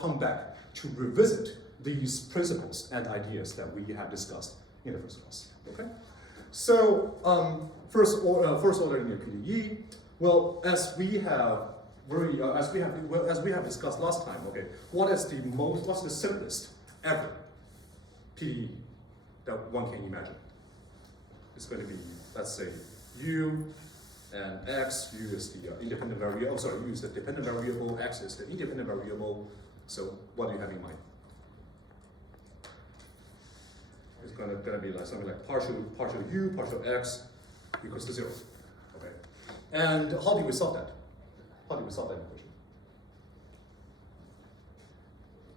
come back to revisit these principles and ideas that we have discussed in the first class. Okay. So first order linear PDE. Well, as we have discussed last time. Okay, what's the simplest ever PDE that one can imagine? It's going to be, let's say, U and X. U is the independent variable. Oh, sorry, U is the dependent variable. X is the independent variable. So what do you have in mind? It's gonna be like something like partial U, partial X equals to 0. Okay. And how do we solve that? How do we solve that equation?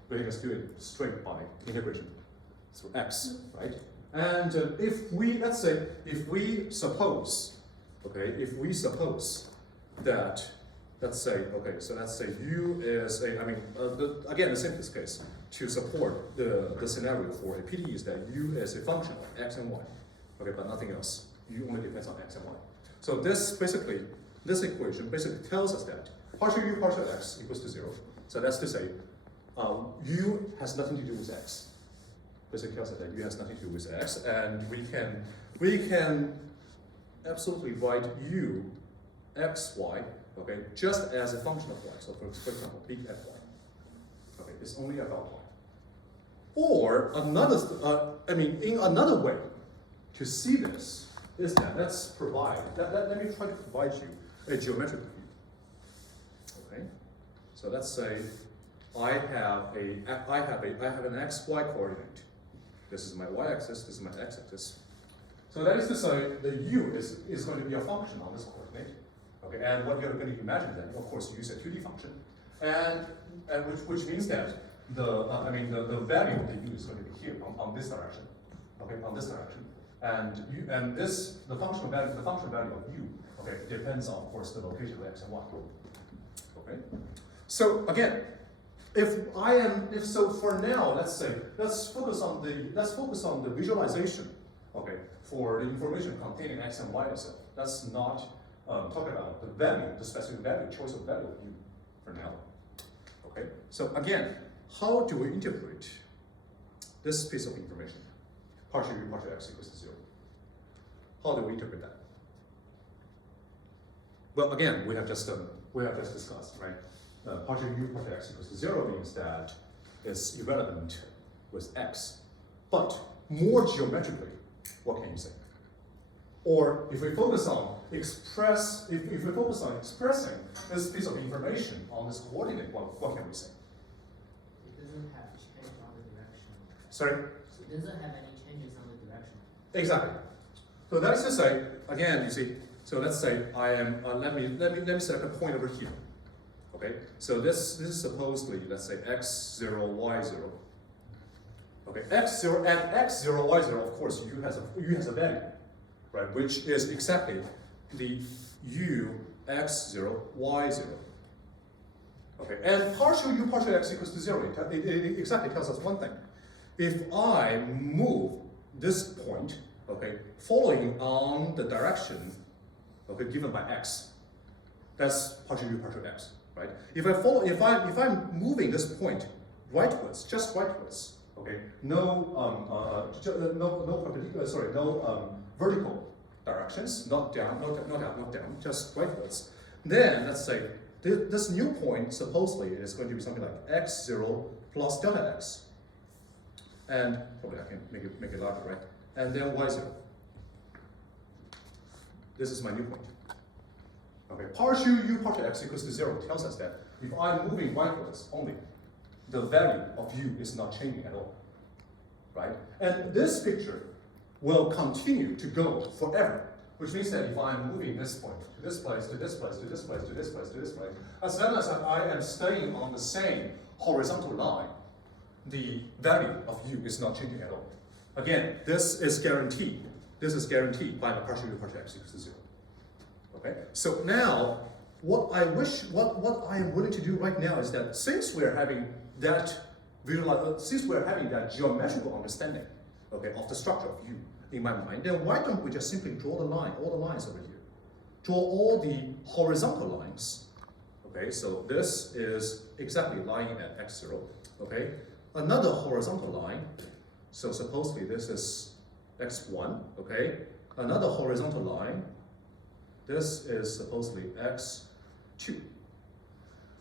We can just do it straight by integration through X, right? And if we suppose that, let's say U is again, the simplest case to support the scenario for a PDE is that U is a function of X and Y, okay, but nothing else. U only depends on X and Y. So this equation basically tells us that partial U, partial X equals to 0. So that's to say, U has nothing to do with X. Basically tells us that U has nothing to do with X, and we can absolutely write U, X, Y, okay, just as a function of Y. So for example, big F Y. Okay, it's only about Y. Or in another way to see this is that let me try to provide you a geometric view. Okay, so let's say I have an XY coordinate. This is my y-axis, this is my x-axis. So that is to say, the U is going to be a function on this coordinate. Okay, and what you're going to imagine then, of course, you use a 2D function, and which means that the value of the U is going to be here on this direction. Okay, on this direction, and the function value of U, okay, depends on, of course, the location of X and Y. Okay, so again, for now, let's focus on the visualization, okay, for the information containing X and Y itself. Let's not talk about the value, the specific value, choice of value of U for now. Okay, so again, how do we interpret this piece of information? Partial U, partial X equals to 0. How do we interpret that? Well, again, we have just discussed, right? Partial U, partial X equals to 0 means that it's irrelevant with X. But more geometrically, what can you say? Or if we focus on expressing this piece of information on this coordinate, what can we say? It doesn't have change on the direction. Sorry? It doesn't have any changes on the direction. Exactly. So that's to say, again, you see, so let's say I am, let me select a point over here. Okay, so this is supposedly, let's say, x0, y0. Okay, x0 and x0, y0, of course, U has a value, right, which is exactly the U x0, y0. Okay, and partial U, partial X equals to 0, it exactly tells us one thing. If I move this point, okay, following on the direction, okay, given by X, that's partial U, partial X. Right? If I'm moving this point rightwards, just rightwards, okay, no vertical directions, not down, not down, just rightwards. Then let's say this new point supposedly is going to be something like x0 plus delta x, and probably I can make it larger, right? And then y0. This is my new point. Okay, partial U, partial X equals to 0 tells us that if I'm moving rightwards only, the value of U is not changing at all, right? And this picture will continue to go forever, which means that if I'm moving this point to this place, to this place, to this place, to this place, to this place, as long as I am staying on the same horizontal line, the value of U is not changing at all. Again, this is guaranteed. This is guaranteed by the partial U, partial X equals to 0. Okay, so now what I am willing to do right now is that since we're having that geometrical understanding, okay, of the structure of U in my mind, then why don't we just simply draw all the lines over here, draw all the horizontal lines, Okay, so this is exactly lying at x0. Okay, another horizontal line. So supposedly this is x1. Okay, another horizontal line. This is supposedly x2.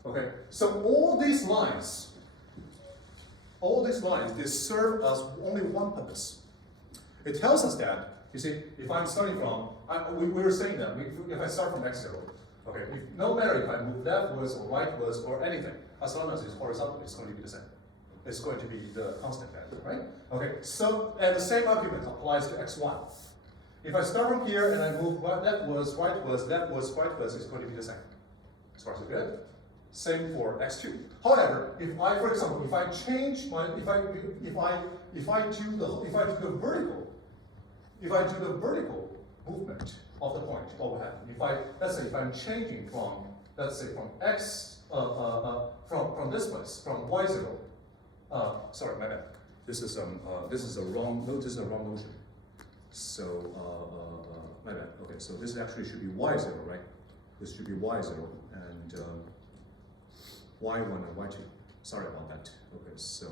Okay, so all these lines, they serve as only one purpose. It tells us that, you see, if I'm starting from, we were saying that if I start from x0, okay, no matter if I move leftwards or rightwards or anything, as long as it's horizontal, it's going to be the same. It's going to be the constant value, right? Okay, so, and the same argument applies to x1. If I start from here and I move leftwards, rightwards, it's going to be the same. As far as good. Same for x2. However, if I, for example, if I change my, if I do the vertical movement of the point, what will happen? If I, let's say, if I'm changing from, let's say, from x, from this place, from y0. Sorry, my bad. This is a wrong notion. So my bad. Okay, so this actually should be y0, right? This should be y0 and y1 and y2. Sorry about that. Okay, so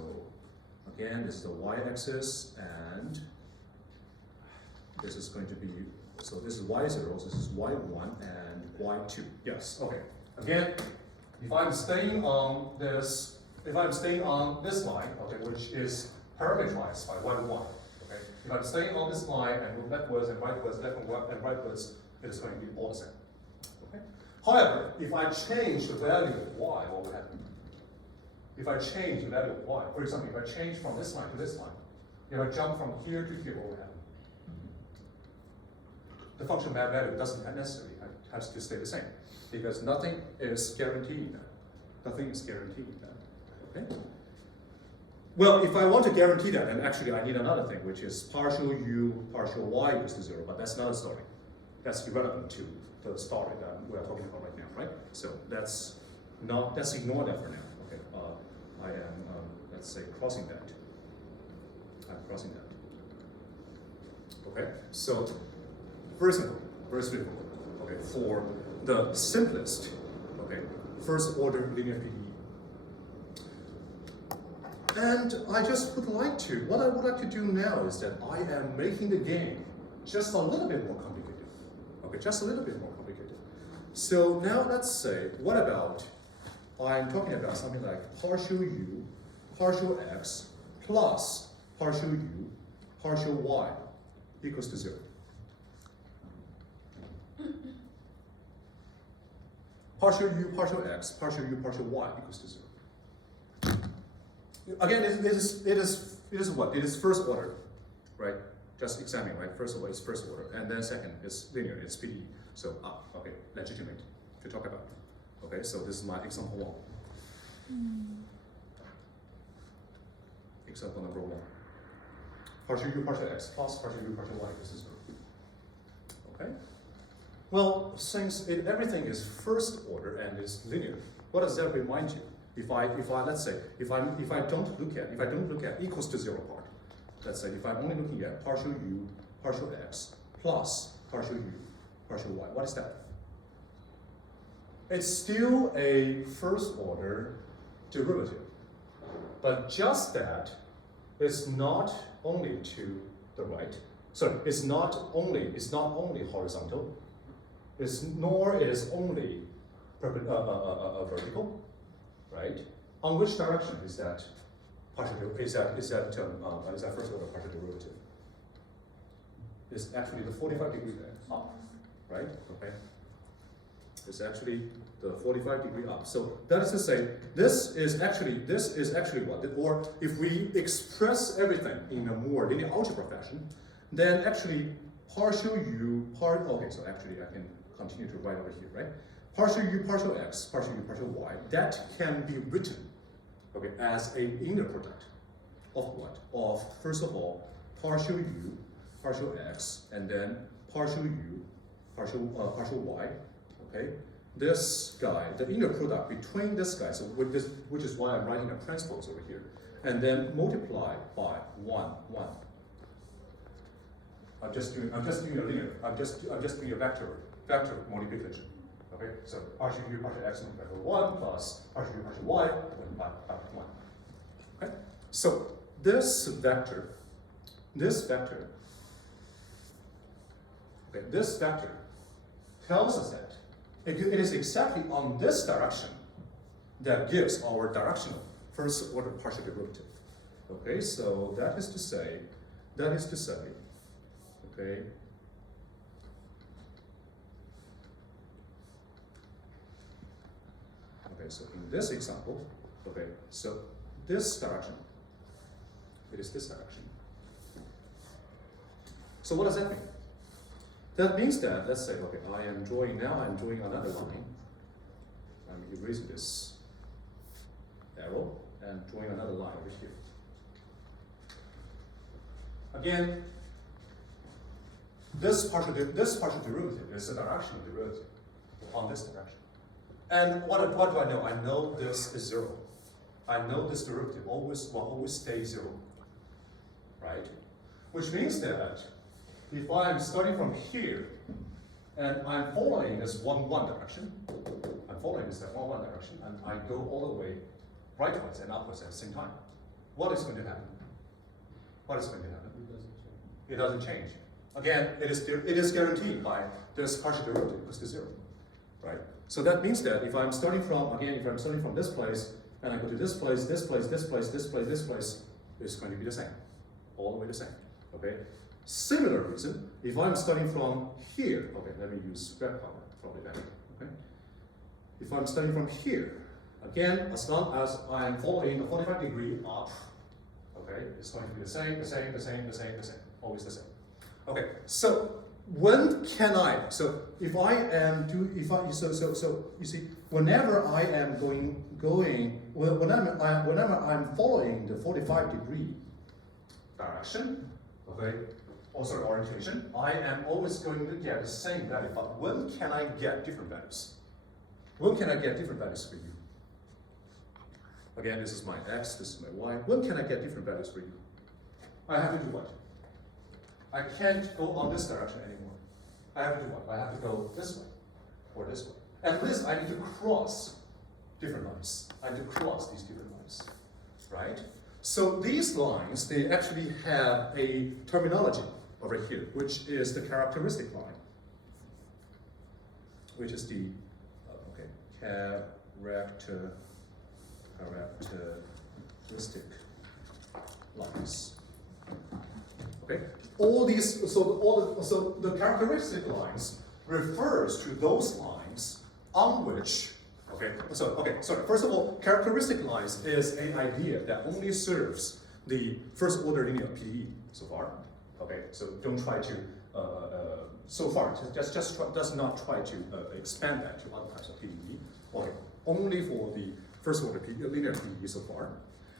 again, this is the y-axis, and this is going to be, so this is y0, this is y1 and y2. Yes. Okay. Again, if I'm staying on this line, okay, which is parameterized by y1, okay. If I'm staying on this line and move leftwards and rightwards, and rightwards, it is going to be all the same. Okay. However, if I change the value of y, what will happen? If I change the value of y, for example, if I change from this line to this line, if I jump from here to here, what will happen? The function value doesn't necessarily has to stay the same, because nothing is guaranteed that. Nothing is guaranteed that. Okay. Well, if I want to guarantee that, then actually I need another thing, which is partial u partial y equals to 0. But that's another story. That's irrelevant to the story that we are talking about right now, right? So let's ignore that for now. Okay. I am let's say crossing that. I'm crossing that. Okay. So very simple, very straightforward. Okay. For the simplest, okay, first order linear PDE. And I just would like to, what I would like to do now is that I am making the game just a little bit more complicated. Okay, just a little bit more complicated. So now let's say, what about, I'm talking about something like partial u, partial x, plus partial u, partial y equals to 0. Partial u, partial x, partial u, partial y equals to 0. Again, it is what? It is first order, right? Just examining, right? First of all, it's first order, and then second is linear, it's PDE. So, okay, legitimate to talk about. Okay, so this is my example 1. Example number 1. Partial u, partial x, plus partial u, partial y equals to 0. Okay? Well, since everything is first order and is linear, what does that remind you? If I let's say if I don't look at equals to 0 part, let's say if I'm only looking at partial u, partial x, plus partial u, partial y, what is that? It's still a first order derivative, but just that it's not only to the right. Sorry, it's not only horizontal. Nor is only vertical. Right? On which direction is that partial is that first order partial derivative? It's actually the 45 degree up, right? Okay. It's actually the 45 degree up. So that is to say, this is actually what? Or if we express everything in a more linear algebra fashion, then actually partial u okay, so actually I can continue to write over here, right? Partial u, partial x, partial u, partial y, that can be written, okay, as an inner product of what? Of, first of all, partial u, partial x, and then partial u, partial y, okay? This guy, the inner product between this guy, so with this, which is why I'm writing a transpose over here, and then multiply by 1. I'm just doing a linear, I'm just doing a vector multiplication. Okay, so partial u partial x multiplied by 1 plus partial u partial y multiplied by 1. Okay, so this vector, okay, this vector tells us that it is exactly on this direction that gives our directional first order partial derivative. Okay, so that is to say, okay, so in this example, okay, so this direction, it is this direction. So what does that mean? That means that, let's say, okay, I'm drawing another line. I'm erasing this arrow and drawing another line over here. Again, this partial derivative is a directional derivative on this direction. And what do I know? I know this is 0. I know this derivative will always stay 0, right? Which means that if I'm starting from here and I'm following this 1, 1 direction, and I go all the way rightwards and upwards at the same time, what is going to happen? What is going to happen? It doesn't change. Again, it is guaranteed by this partial derivative equals to 0, right? So that means that if I'm starting from this place and I go to this place, this place, this place, this place, this place, it's going to be the same, all the way the same. Okay. Similar reason, if I'm starting from here, okay, let me use red color, probably better. Okay. If I'm starting from here, again, as long as I'm following the 45-degree up, okay, it's going to be the same, always the same. Okay, so when can I? So if I am you see, whenever I am whenever I'm following the 45-degree direction, okay, orientation, I am always going to get the same value. But when can I get different values? When can I get different values for you? Again, this is my x, this is my y. When can I get different values for you? I have to do what? I can't go on this direction anymore. I have to do what? I have to go this way or this way. At least I need to cross different lines. I need to cross these different lines, right? So these lines, they actually have a terminology over here, which is the characteristic line, which is the characteristic lines. Okay, all these, so the characteristic lines refers to those lines on which, first of all, characteristic lines is an idea that only serves the first order linear PDE so far. Okay, so don't try to, does not try to expand that to other types of PDE. Okay, only for the first order linear PDE so far.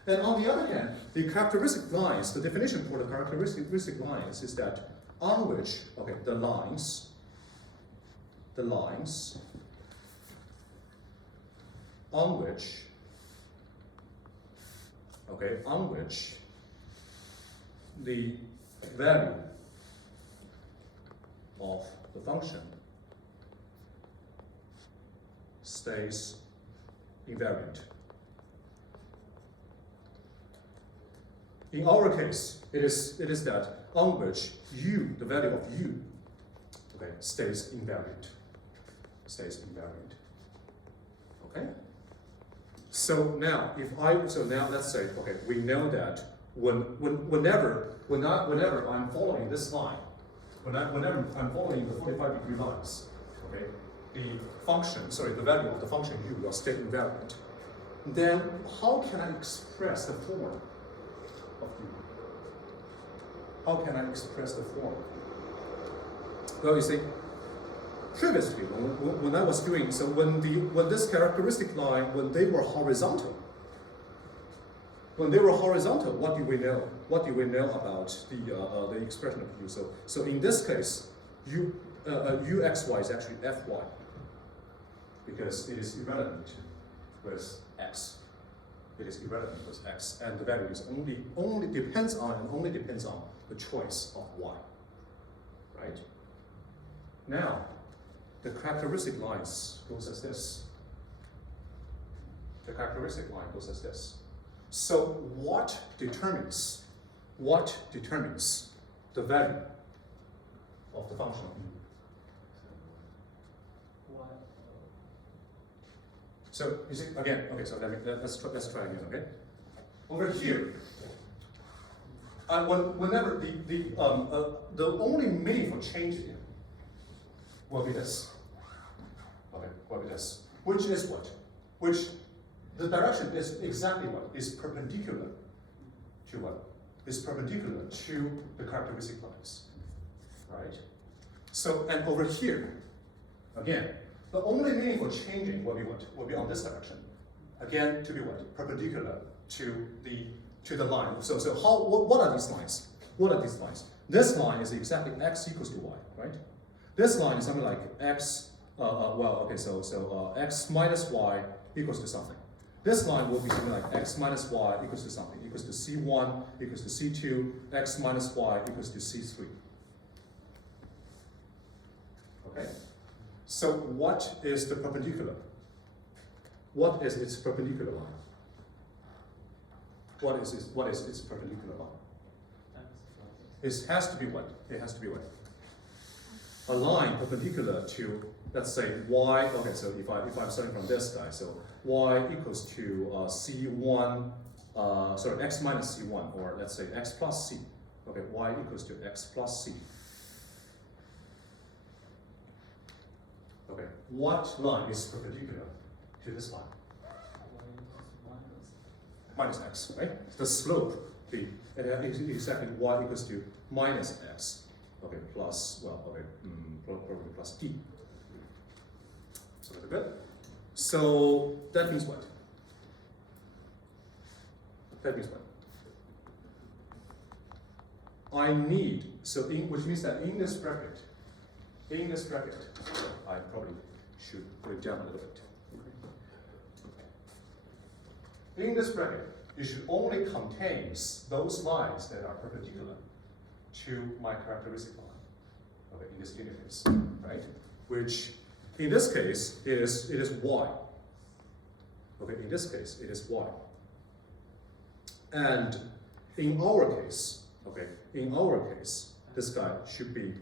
And on the other hand, the characteristic lines, the definition for the characteristic lines is that on which, okay, the lines on which the value of the function stays invariant. In our case, it is that on which u, the value of u, okay, stays invariant. Okay? So now let's say, okay, we know that whenever I'm following this line, whenever I'm following the 45-degree lines, okay, the value of the function u will stay invariant. Then how can I express the form of u? How can I express the form? Well, you see, previously when I was doing so, when this characteristic line, when they were horizontal, what do we know? What do we know about the expression of u? So in this case, uxy is actually fy, because it is irrelevant with x. It is irrelevant with x, and the value is only depends on the choice of y. Right? Now, the characteristic lines goes as this. The characteristic line goes as this. So what determines the value of the function of u? So you see again, okay. So let's try again, okay? Over here, whenever the only meaningful change here will be this. Okay, will be this. Which is what? Which the direction is exactly what? Is perpendicular to what? Is perpendicular to the characteristic lines. Right? So, and over here, again, the only meaningful changing will be what? Will be on this direction. Again, to be what? Perpendicular to the line. So what are these lines? What are these lines? This line is exactly x equals to y, right? This line is something like x, x minus y equals to something. This line will be something like x minus y equals to something, equals to c1, equals to c2, x minus y equals to c3. Okay? So what is the perpendicular? What is its perpendicular line? What is its perpendicular line? It has to be what? It has to be what? A line perpendicular to, let's say, y. Okay, so if I'm starting from this guy, so y equals to c1, x minus c1, or let's say x plus c. Okay, y equals to x plus c. Okay, what line is perpendicular to this line? Minus x, right? The slope, is exactly y equals to minus x. Okay, plus, probably plus d. So that's good. So that means what? That means what? I need, which means that in this bracket, I probably should put it down a little bit. In this bracket, it should only contain those lines that are perpendicular to my characteristic line. Okay, in this linear case, right? Which in this case it is y. Okay, in this case it is y. And in our case, this guy should be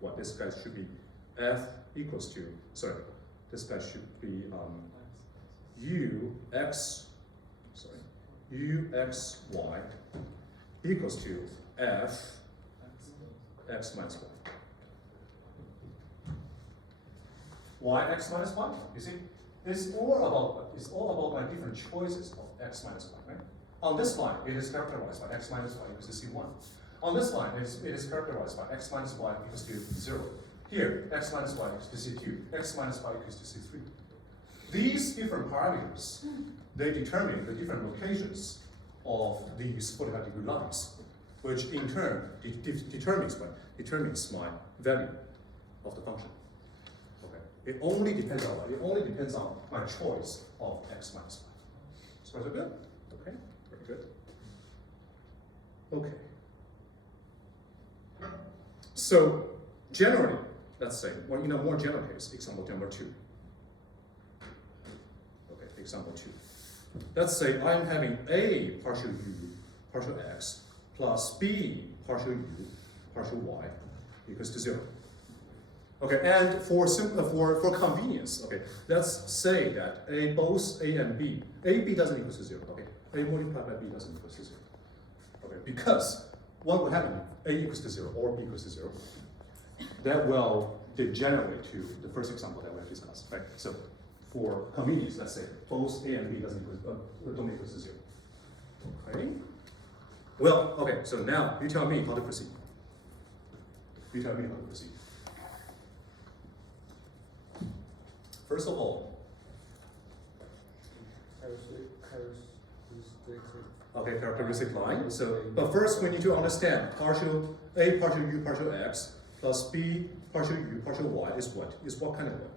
what? This guy should be f equals to, this guy should be uxy equals to f x minus y. Why x minus y? You see, it's all about what? It's all about my different choices of x minus y, right? On this line, it is characterized by x minus y equals to c1. On this line, it is characterized by x minus y equals to 0. Here, x minus y equals to c2, x minus y equals to c3. These different parameters, they determine the different locations of these 45-degree lines, which in turn determines my value of the function. Okay. It only depends on what? It only depends on my choice of x minus y. So is it good? Okay, very good. Okay. So generally, let's say, well, more general case, example number 2. Okay, example 2. Let's say I'm having a partial u, partial x, plus b partial u, partial y, equals to 0. Okay, and for convenience, okay, let's say that both a and b, b doesn't equal to 0. Okay, a multiplied by b doesn't equal to 0. Okay, because what will happen if a equals to 0 or b equals to 0? That will degenerate to the first example that we have discussed, right? So for convenience, let's say both a and b don't equal to 0. Okay. Well, okay. So now you tell me how to proceed. You tell me how to proceed. First of all, okay, characteristic line. So, but first we need to understand partial a partial u partial x plus b partial u partial y is what? Is what kind of what?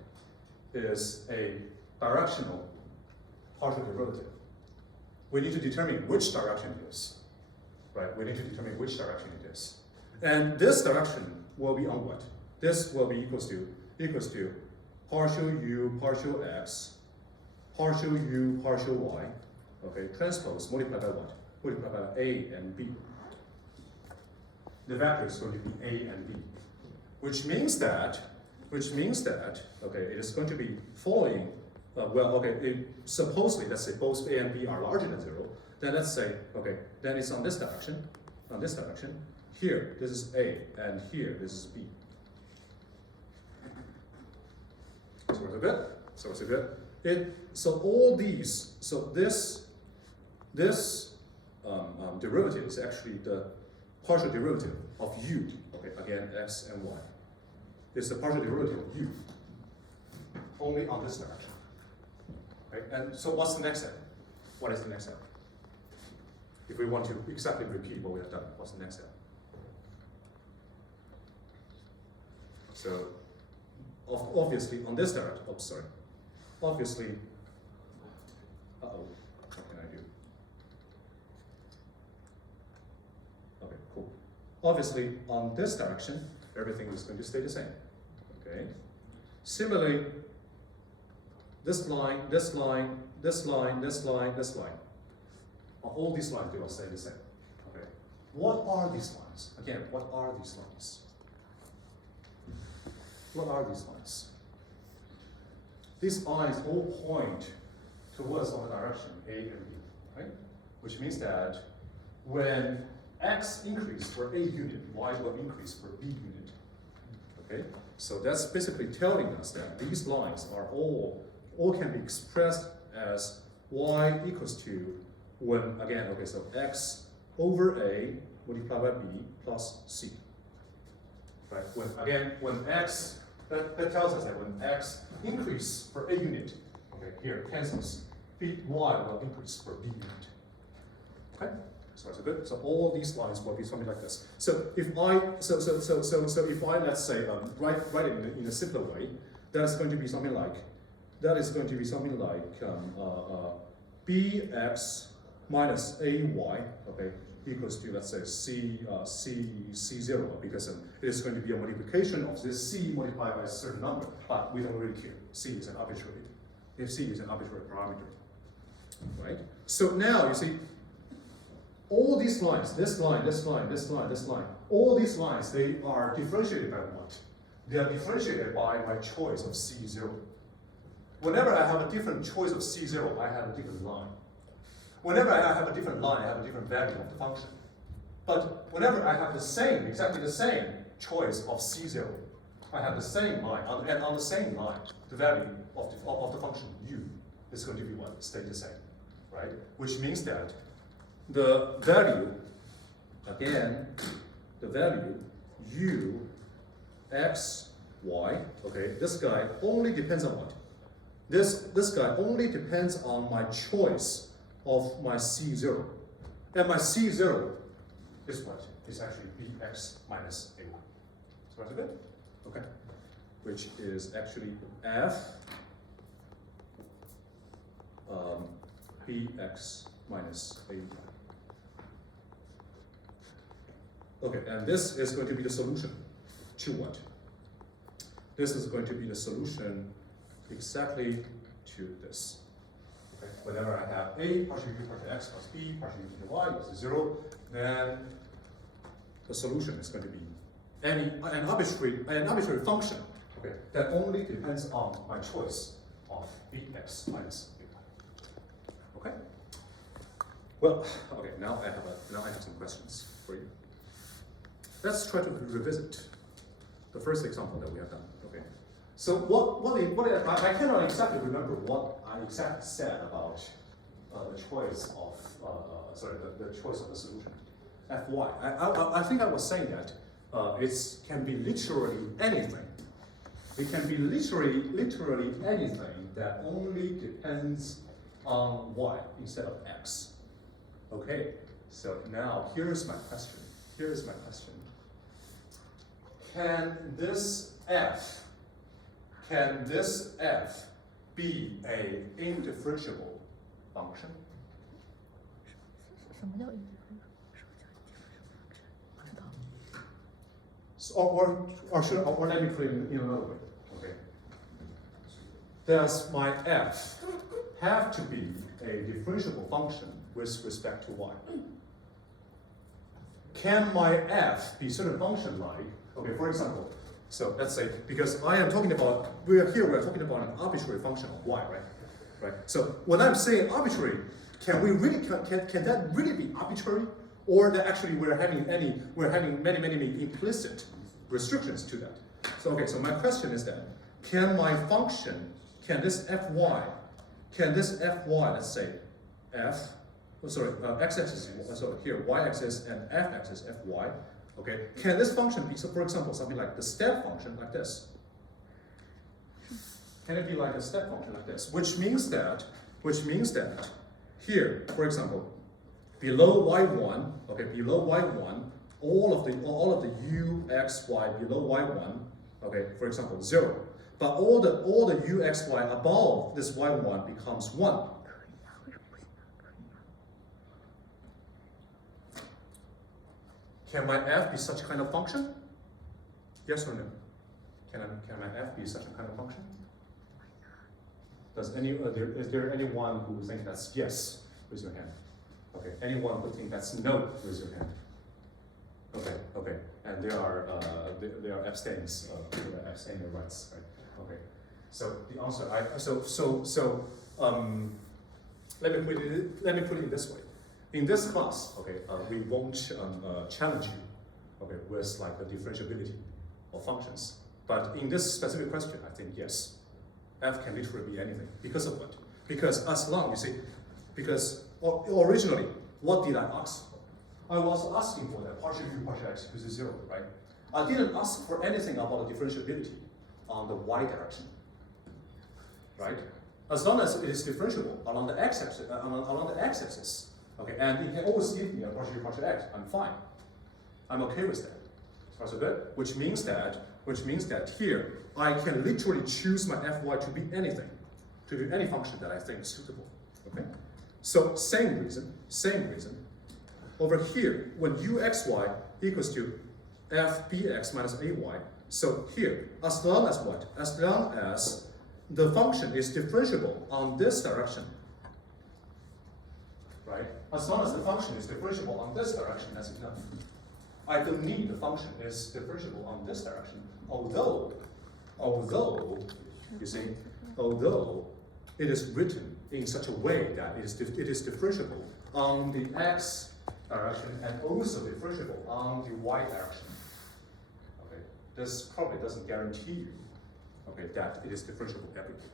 Is a directional partial derivative. We need to determine which direction it is. Right? We need to determine which direction it is. And this direction will be on what? This will be equals to equals to partial u partial x partial u partial y, okay, transpose multiplied by what? Multiplied by a and b. The vector is going to be a and b, which means that, okay, it is going to be following, supposedly, let's say both a and b are larger than 0, then let's say, okay, then it's on this direction, here, this is a, and here, this is b. So it's good, so it's good. So all these, so this derivative is actually the partial derivative of u, okay, again, x and y. It's the partial derivative of u, only on this direction. Okay? And so what's the next step? What is the next step? If we want to exactly repeat what we have done, what's the next step? So, obviously, on this direction, obviously, what can I do? Okay, cool. Obviously, on this direction, everything is going to stay the same, okay? Similarly, this line, this line, this line, this line, this line. All these lines, they will stay the same, okay? What are these lines? Again, what are these lines? What are these lines? These lines all point towards one direction, A and B, right? Which means that when x increase for a unit, y will increase for b unit. Okay? So that's basically telling us that these lines are all can be expressed as y equals to when, again, okay, so x over a multiplied by b plus c. Right? When x, that tells us that when x increase for a unit, okay, here cancels, y will increase for b unit. Okay? So that's good. So all these lines will be something like this. So if I if I, let's say, write it in a simpler way, that's going to be something like bx minus ay, okay, equals to, let's say, c0, because it is going to be a multiplication of this c multiplied by a certain number, but we don't really care. C is an arbitrary. If c is an arbitrary parameter, right? So now you see all these lines, this line, this line, this line, this line, all these lines, they are differentiated by what? They are differentiated by my choice of c0. Whenever I have a different choice of c0, I have a different line. Whenever I have a different line, I have a different value of the function. But whenever I have the same, exactly the same choice of c0, I have the same line, and on the same line, the value of the function u is going to be what? Stay the same, right? Which means that the value, again, the value u, x, y, okay, this guy only depends on what? This guy only depends on my choice of my c0. And my c0 is what? It's actually bx minus a1. So that's good? Okay. Which is actually f bx minus a1. Okay, and this is going to be the solution to what? This is going to be the solution exactly to this. Okay. Whenever I have a partial u partial x plus b partial u partial y equals to 0, then the solution is going to be an arbitrary function, okay, that only depends on my choice of bx minus a1. Okay. Well, okay. Now I have some questions for you. Let's try to revisit the first example that we have done. Okay. So I cannot exactly remember what I exactly said about the choice of the choice of the solution. Fy. I think I was saying that it can be literally anything. It can be literally anything that only depends on y instead of x. Okay. So now here's my question. Can this f be a indifferentiable function? 什么叫 indifferentiable？ 不知道。 So, or let me put it in another way. Okay. does my f have to be a differentiable function with respect to y? Can my f be certain function like, okay, for example, so let's say, because I am talking about, we're talking about an arbitrary function of y, right? Right. So when I'm saying arbitrary, can that really be arbitrary? Or that actually we're having many implicit restrictions to that. So okay, so my question is that, can my function, can this fy, let's say x-axis, so here y-axis and f-axis, fy, okay, can this function be, so for example, something like the step function like this? Can it be like a step function like this? Which means that here, for example, below y1, okay, below y1, all of the u, x, y below y1, okay, for example, 0. But all the u, x, y above this y1 becomes 1. Can my f be such a kind of function? Yes or no? Can my f be such a kind of function? Is there anyone who thinks that's yes? Raise your hand. Okay. Anyone who thinks that's no? Raise your hand. Okay. And there are abstains. There are abstaining rights. Right. Okay. So the answer, let me put it this way. In this class, okay, we won't challenge you, okay, with like the differentiability of functions. But in this specific question, I think yes, f can literally be anything. Because of what? Because as long, you see, because originally, what did I ask for? I was asking for that partial u partial x equals to 0, right? I didn't ask for anything about the differentiability on the y direction, right? As long as it is differentiable along the x-axis, okay, and it can always give me a partial u partial x, I'm fine. I'm okay with that. That's good. Which means that here I can literally choose my fy to be anything, to be any function that I think is suitable. Okay. So same reason. Over here, when uxy equals to f bx minus ay, so here, as long as what? As long as the function is differentiable on this direction, right? As long as the function is differentiable on this direction, that's enough. I don't need the function is differentiable on this direction, although it is written in such a way that it is differentiable on the x direction and also differentiable on the y direction. Okay, this probably doesn't guarantee you, okay, that it is differentiable everywhere.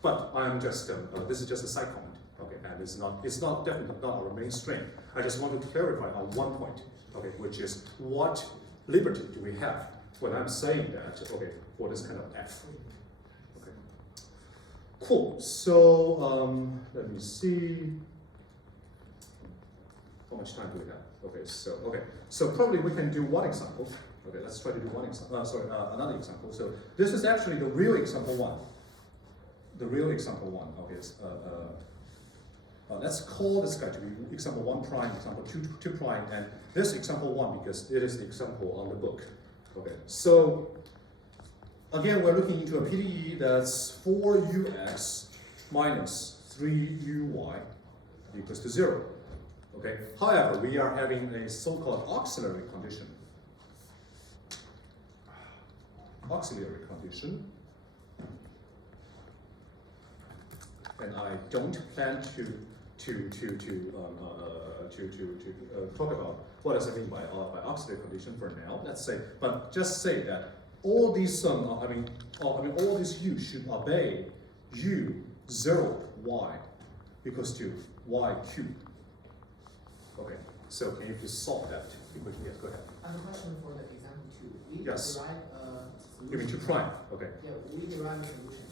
But I'm just this is just a side comment, okay, and it's definitely not our main strength. I just want to clarify on one point, okay, which is what liberty do we have when I'm saying that, okay, for this kind of f. Okay, cool. So let me see. How much time do we have? So probably we can do one example. Okay, let's try to do one example. Another example. So this is actually the real example one. Okay, let's call this guy to be example 1 prime, example 2 prime, and this example 1 because it is the example on the book. Okay, so again we're looking into a PDE that's 4ux minus 3uy equals to 0. Okay. However, we are having a so-called auxiliary condition. And I don't plan to talk about what does it mean by auxiliary condition for now. Let's say, but just say that all these all these u should obey u0 y equals to y cubed. Okay, so can you please solve that quickly? Yes, go ahead. I have a question for the example 2. We Yes. derive a solution. You mean 2 prime? Okay. Yeah, we derive a solution.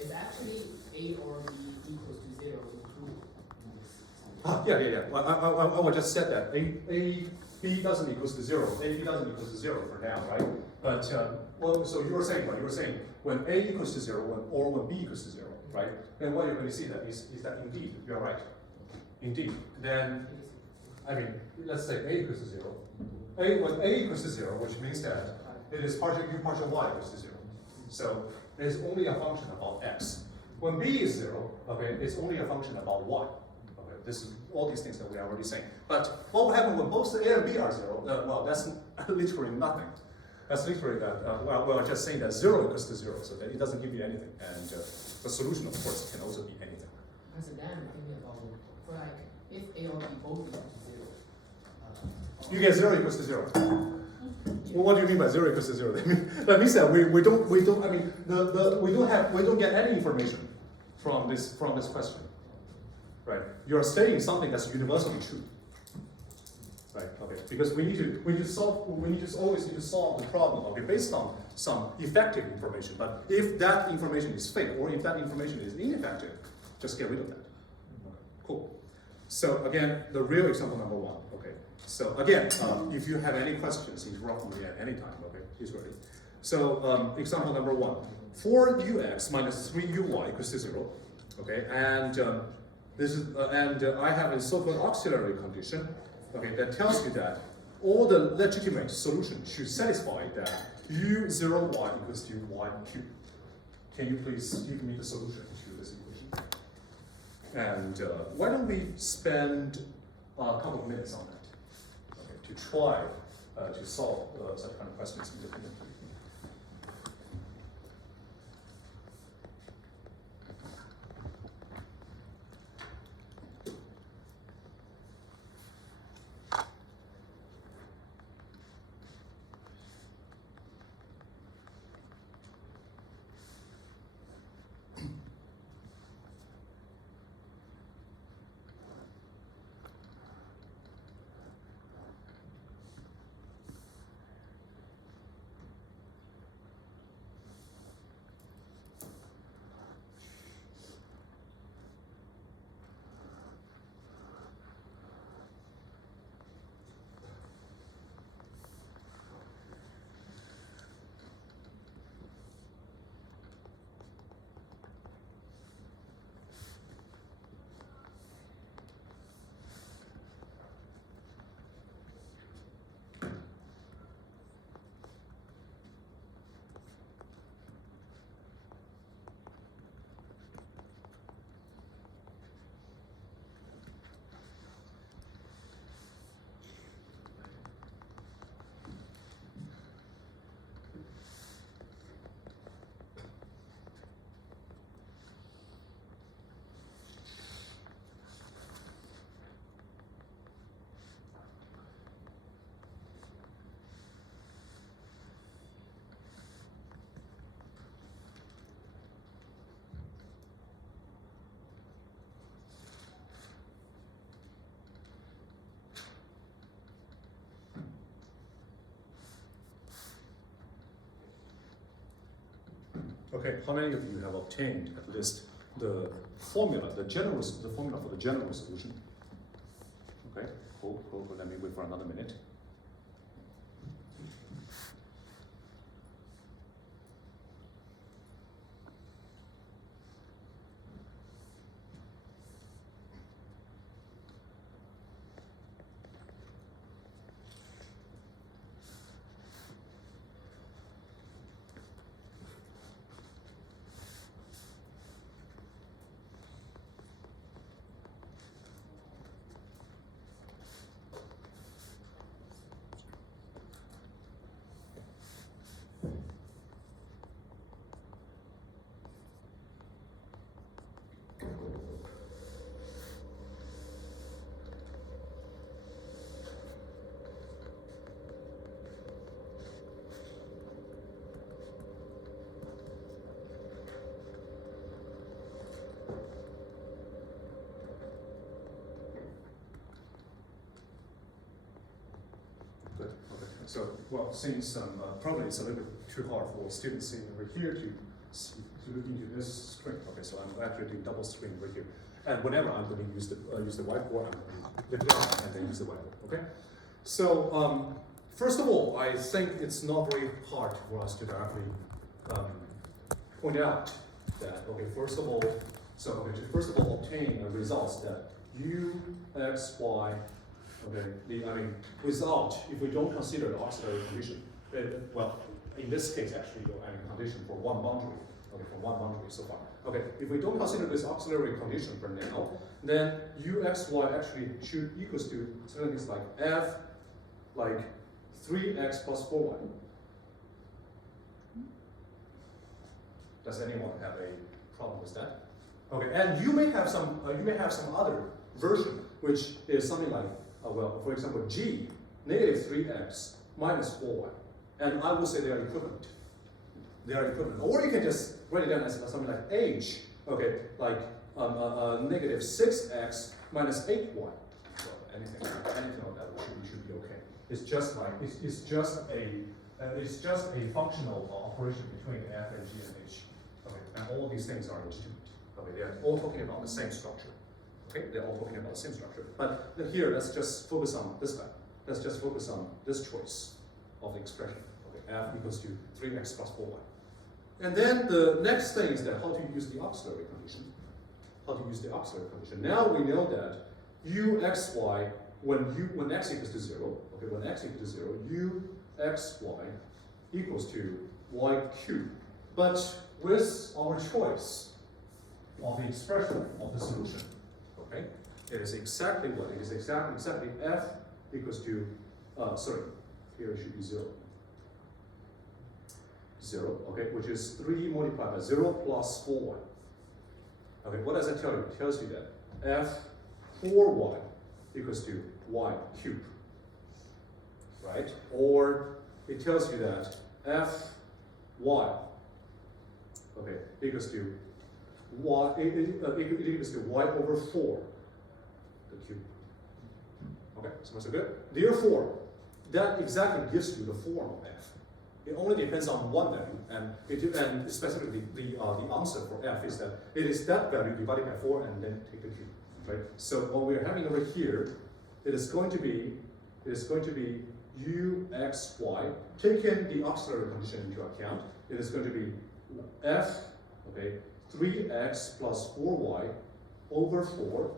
Is actually A or B equals to 0 included in this solution? Yeah. Well, I just said that b doesn't equals to 0. AB doesn't equals to 0 for now, right? But well, so you were saying what? You were saying when A equals to 0, when B equals to 0, right? Then what you're going to see that is that indeed you're right. Indeed. Then let's say A equals to 0. When A equals to 0, which means that it is partial u partial y equals to 0. So is only a function about x. When b is 0, okay, it's only a function about y. Okay, this is all these things that we are already saying. But what will happen when both a and b are 0? Well, that's literally nothing. That's literally that, we're just saying that 0 equals to 0, so that it doesn't give you anything. And the solution, of course, can also be anything. As a then I'm thinking about, for like, if A or B both equal to 0. You get 0 equals to 0. Well, what do you mean by 0 equals to 0? That means that we don't I mean we don't get any information from this question. Right? You're stating something that's universally true. Right, okay. Because we need to always need to solve the problem, okay, based on some effective information. But if that information is fake or if that information is ineffective, just get rid of that. Okay, cool. So again, the real example number 1. Okay. So again, if you have any questions, interrupt me at any time. Okay, he's ready. So example number 1: 4ux minus 3uy equals to 0. Okay, and this is I have a so-called auxiliary condition. Okay, that tells you that all the legitimate solutions should satisfy that u0y equals to y cubed. Can you please give me the solution to this equation? And why don't we spend a couple of minutes on that, okay, to try to solve such kind of questions independently. Okay, how many of you have obtained at least the formula, the formula for the general solution? Okay, cool. Let me wait for another minute. So, well, since probably it's a little bit too hard for students sitting over here to look into this screen. Okay, so I'm actually doing double screen over here. And whenever I'm going to use the whiteboard, I'm going to lift it up and then use the whiteboard. Okay. So first of all, I think it's not very hard for us to directly point out that first of all, obtain results that u, x, y. Okay, without, if we don't consider the auxiliary condition, well, in this case, actually, you're adding condition for one boundary. Okay, for one boundary so far. Okay, if we don't consider this auxiliary condition for now, then uxy actually should equals to something like f like 3x plus 4y. Does anyone have a problem with that? Okay, and you may have some other version which is something like well, for example, g negative 3x minus 4y, and I will say they are equivalent. They are equivalent, or you can just write it down as something like h. Okay, like negative 6x minus 8y. Well, anything like that should be okay. It's just like it's just a functional operation between f and g and h. Okay, and all these things are legitimate. Okay, they are all talking about the same structure. Okay, they're all talking about the same structure. But here, let's just focus on this guy. Let's just focus on this choice of the expression. Okay, f equals to 3x plus 4y. And then the next thing is that how to use the auxiliary condition. How to use the auxiliary condition. Now we know that uxy when x equals to 0, okay, when x equals to 0, uxy equals to y cubed. But with our choice of the expression of the solution, okay, it is exactly what? It is exactly f equals to, sorry, here it should be 0. 0, okay, which is 3 multiplied by 0 plus 4y. Okay, what does that tell you? It tells you that f 4y equals to y cubed, right? Or it tells you that f y, okay, equals to y, it equals to y over 4, the cube. Okay, so good? Therefore, that exactly gives you the form of f. It only depends on one value, and specifically the answer for f is that it is that value divided by 4 and then take the cube, right? So what we're having over here, it is going to be uxy, taking the auxiliary condition into account, it is going to be f, okay, 3x plus 4y over 4,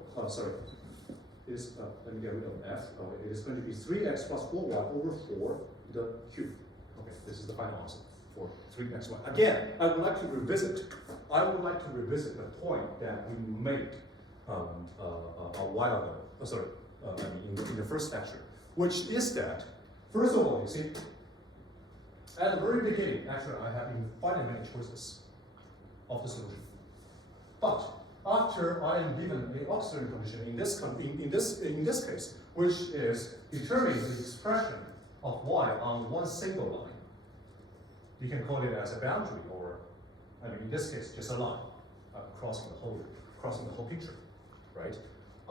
is, let me get rid of f, okay, it is going to be 3x plus 4y over 4, the cube. Okay, this is the final answer for 3xy. Again, I would like to revisit the point that we made a while ago, in the first lecture, which is that, first of all, you see, at the very beginning, actually, I have infinite many choices of the solution. But after I am given an auxiliary condition in this case, which is determining the expression of y on one single line, you can call it as a boundary, or in this case, just a line crossing the whole picture, right?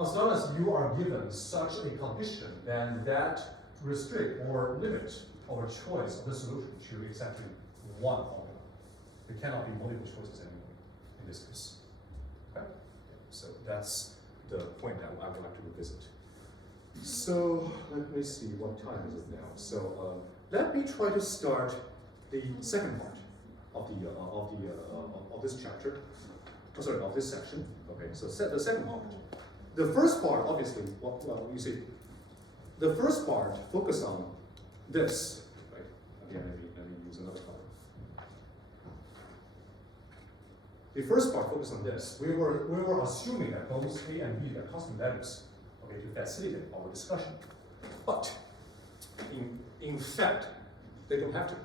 As long as you are given such a condition, then that restrict or limit our choice of the solution to exactly one formula. There cannot be multiple choices anymore in this case. Okay? So that's the point that I would like to revisit. So let me see, what time is it now? So let me try to start the second part of this chapter. Oh, sorry, of this section. Okay, so the second part. The first part, obviously, you see, the first part focused on this, right? Again, let me use another color. The first part focused on this. We were assuming that both a and b are constant values, okay, to facilitate our discussion. But in fact, they don't have to.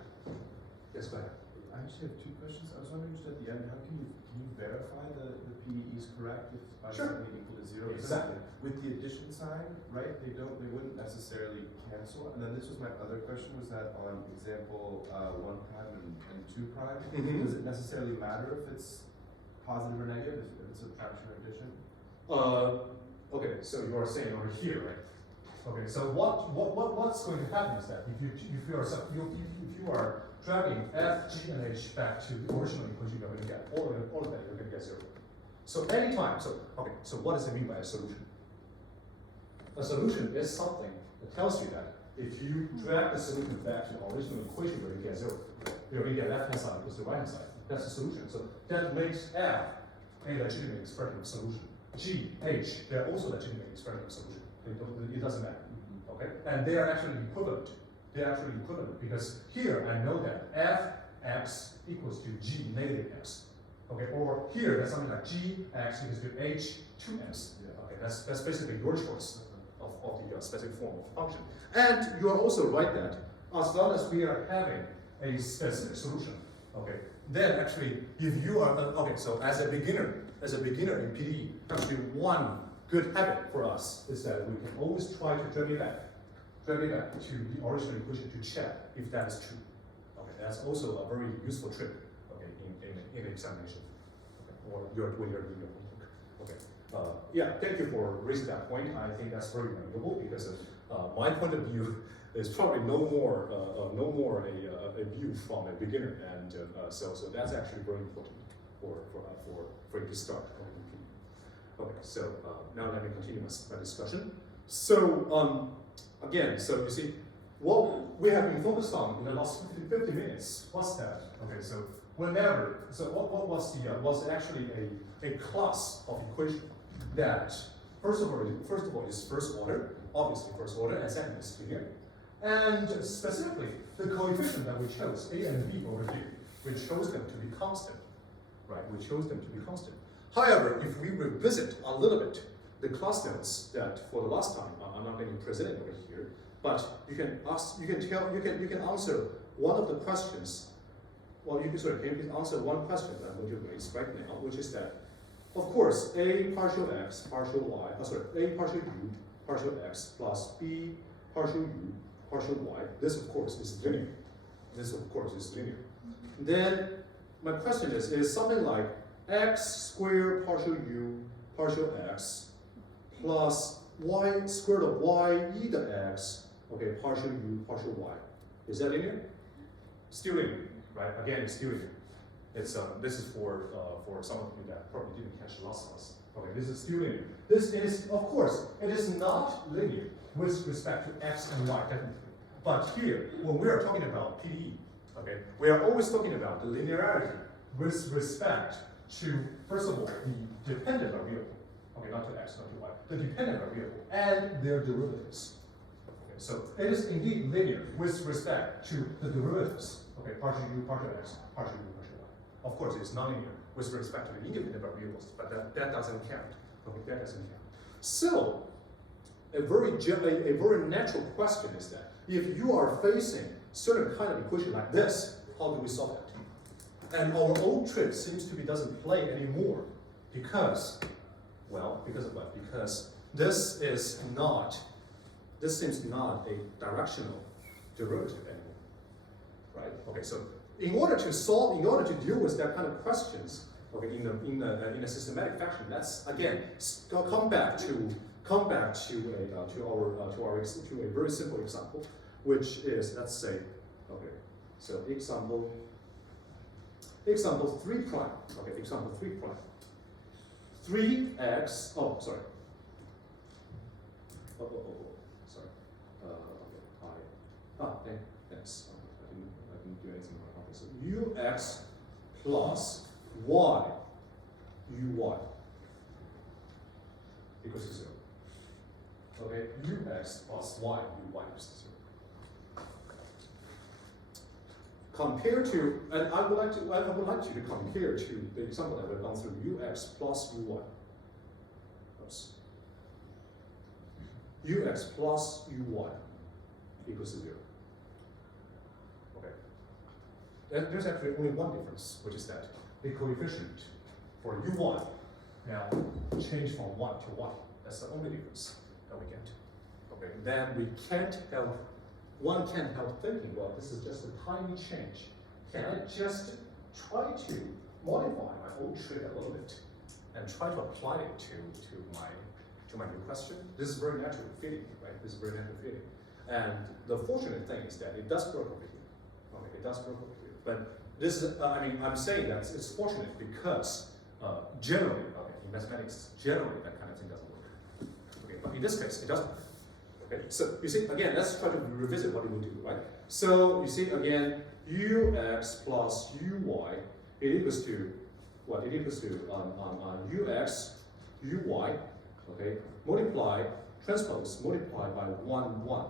Yes, go ahead. I actually have two questions. I was wondering just at the end, how can you verify the PDE is correct if by Sure. something equal to 0? Exactly. With the addition sign, right? They wouldn't necessarily cancel. And then this was my other question, was that on example 1 prime and 2 prime, does it necessarily matter if it's positive or negative, if it's subtraction or addition? Okay, so you are saying over here, right? Okay, so what's going to happen is that if you are dragging f, g, and h back to the original equation, you're going to get all of that, you're going to get 0. So anytime, so what does it mean by a solution? A solution is something that tells you that if you drag the solution back to the original equation, you're going to get 0. You're going to get left-hand side equals to right-hand side. That's the solution. So that makes f a legitimate expression of solution. G, H, they're also legitimate expression of solution. It doesn't matter. Okay? And they are actually equivalent. They're actually equivalent because here I know that f x equals to g negative x. Okay, or here, that's something like gx equals to h2x. Okay, that's basically your choice of the specific form of the function. And you are also right that as long as we are having a specific solution, okay, then actually, if you are, okay, so as a beginner in PDE, actually one good habit for us is that we can always try to drag it back to the original equation to check if that is true. Okay, that's also a very useful trick, okay, in examination, okay, or when you're doing your homework. Okay, yeah, thank you for raising that point. I think that's very valuable because my point of view is probably no more a view from a beginner, and so that's actually very important for you to start. Okay, so now let me continue my discussion. So again, so you see, what we have been focused on in the last 50 minutes, what's that? Okay, so what was actually a class of equation that first of all is first order, obviously first order, and second is linear. And specifically, the coefficient that we chose, a and b over here, we chose them to be constant, right? We chose them to be constant. However, if we revisit a little bit the class notes that for the last time, I'm not going to present it over here, but you can answer one of the questions. Well, can you please answer one question that I'm going to raise right now, which is that, of course, a partial x, partial y, a partial u, partial x plus b partial u, partial y. This, of course, is linear. Then my question is something like x squared partial u partial x plus y squared of y e to x, okay, partial u partial y. Is that linear? Still linear, right? Again, it's still linear. It's this is for some of you that probably didn't catch the last class. Okay, this is still linear. This is, of course, it is not linear with respect to x and y, definitely. But here, when we are talking about PDE, okay, we are always talking about the linearity with respect to, first of all, the dependent variable, okay, not to x, not to y, the dependent variable and their derivatives. Okay, so it is indeed linear with respect to the derivatives, okay, partial u, partial x, partial u, partial y. Of course, it's non-linear with respect to the independent variables, but that doesn't count. Okay, that doesn't count. So, a very natural question is that if you are facing certain kind of equation like this, how do we solve it? And our old trick seems to be doesn't play anymore because, well, because of what? Because this seems not a directional derivative anymore, right? Okay, so in order to deal with that kind of questions, okay, in a systematic fashion, let's again come back to a very simple example, which is, let's say, okay, so example 3 prime, okay, example 3 prime, 3x, oh, sorry, sorry, okay, thanks, I didn't do anything wrong, okay, so ux plus y, uy, equals to 0. Okay, ux plus y, uy equals to 0. Compare to, and I would like you to compare to the example that we've gone through, ux plus uy. Oops. Ux plus uy equals to 0. Okay. There's actually only one difference, which is that the coefficient for uy now change from 1 to 1. That's the only difference that we get. Okay. Then one can't help thinking, well, this is just a tiny change. Can I just try to modify my old trick a little bit and try to apply it to my new question? This is very natural fitting, right? This is very natural fitting. And the fortunate thing is that it does work over here. Okay, it does work over here. But this is, I'm saying that it's fortunate because generally, okay, in mathematics, generally that kind of thing doesn't work. Okay, but in this case, it does work. Okay, so you see, again, let's try to revisit what we do, right? So you see, again, ux plus uy, it equals to what? It equals to ux, uy, okay, transpose, multiply by 1, 1,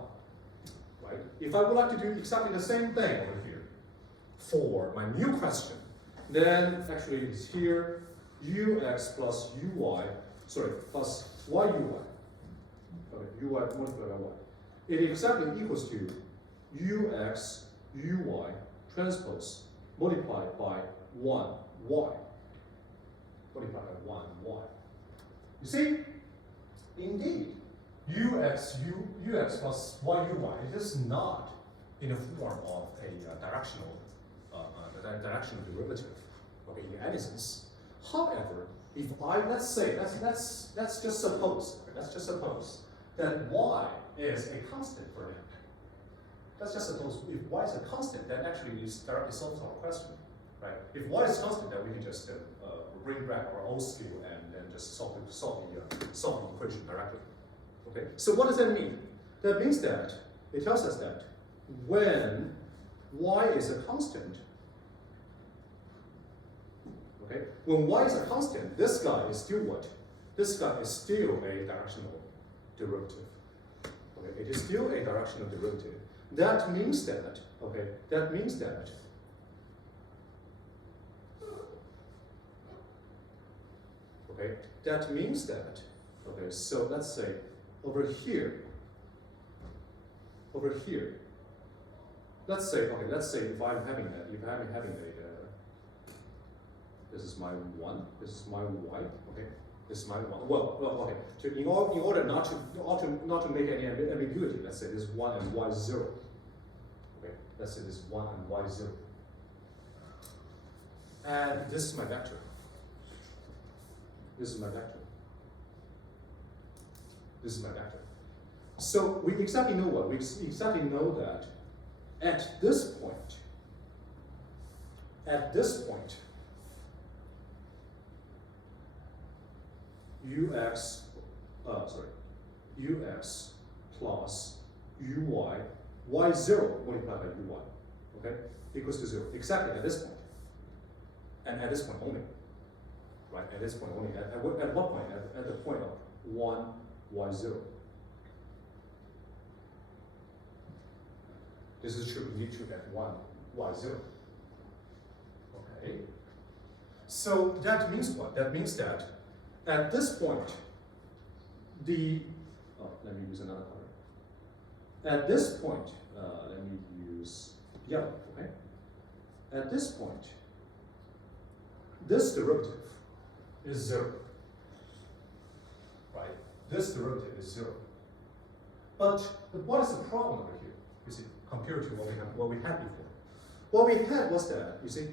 right? If I would like to do exactly the same thing over here for my new question, Then actually it's here, ux plus uy, sorry, plus yuy. Okay, uy multiplied by y. It exactly equals to ux uy transpose multiplied by 1 y. Multiplied by 1 y. You see, indeed, ux plus yuy, it is not in the form of a directional derivative, okay, in any sense. However, if let's say, let's just suppose, okay, let's just suppose that y is a constant for them. Let's just suppose if y is a constant, then actually it directly solves our question, right? If y is constant, then we can just bring back our old skill and then just solve the equation directly. Okay. So what does that mean? That means that it tells us that when y is a constant, okay, when y is a constant, this guy is still what? This guy is still a directional derivative. Okay, it is still a directional derivative. That means that, okay, that means that okay, that means that, okay, so let's say over here, let's say, okay, let's say if I'm having that, if I'm having a, this is my 1, this is my y, okay, this is my 1. Well, okay. So in order not to make any ambiguity, let's say this 1 and y 0. Okay, let's say this 1 and y 0. And this is my vector. This is my vector. This is my vector. So we exactly know what? We exactly know that at this point, ux plus uy, y0 multiplied by uy, okay, equals to 0, exactly at this point. And at this point only, right, at this point only. At what point? At the point of 1, y0. This is true, indeed true at 1, y0. Okay. So that means what? That means that at this point, let me use another color. At this point, let me use yellow, okay? At this point, this derivative is 0, right? This derivative is 0. But what is the problem over here, you see, compared to what we had before? What we had was that, you see,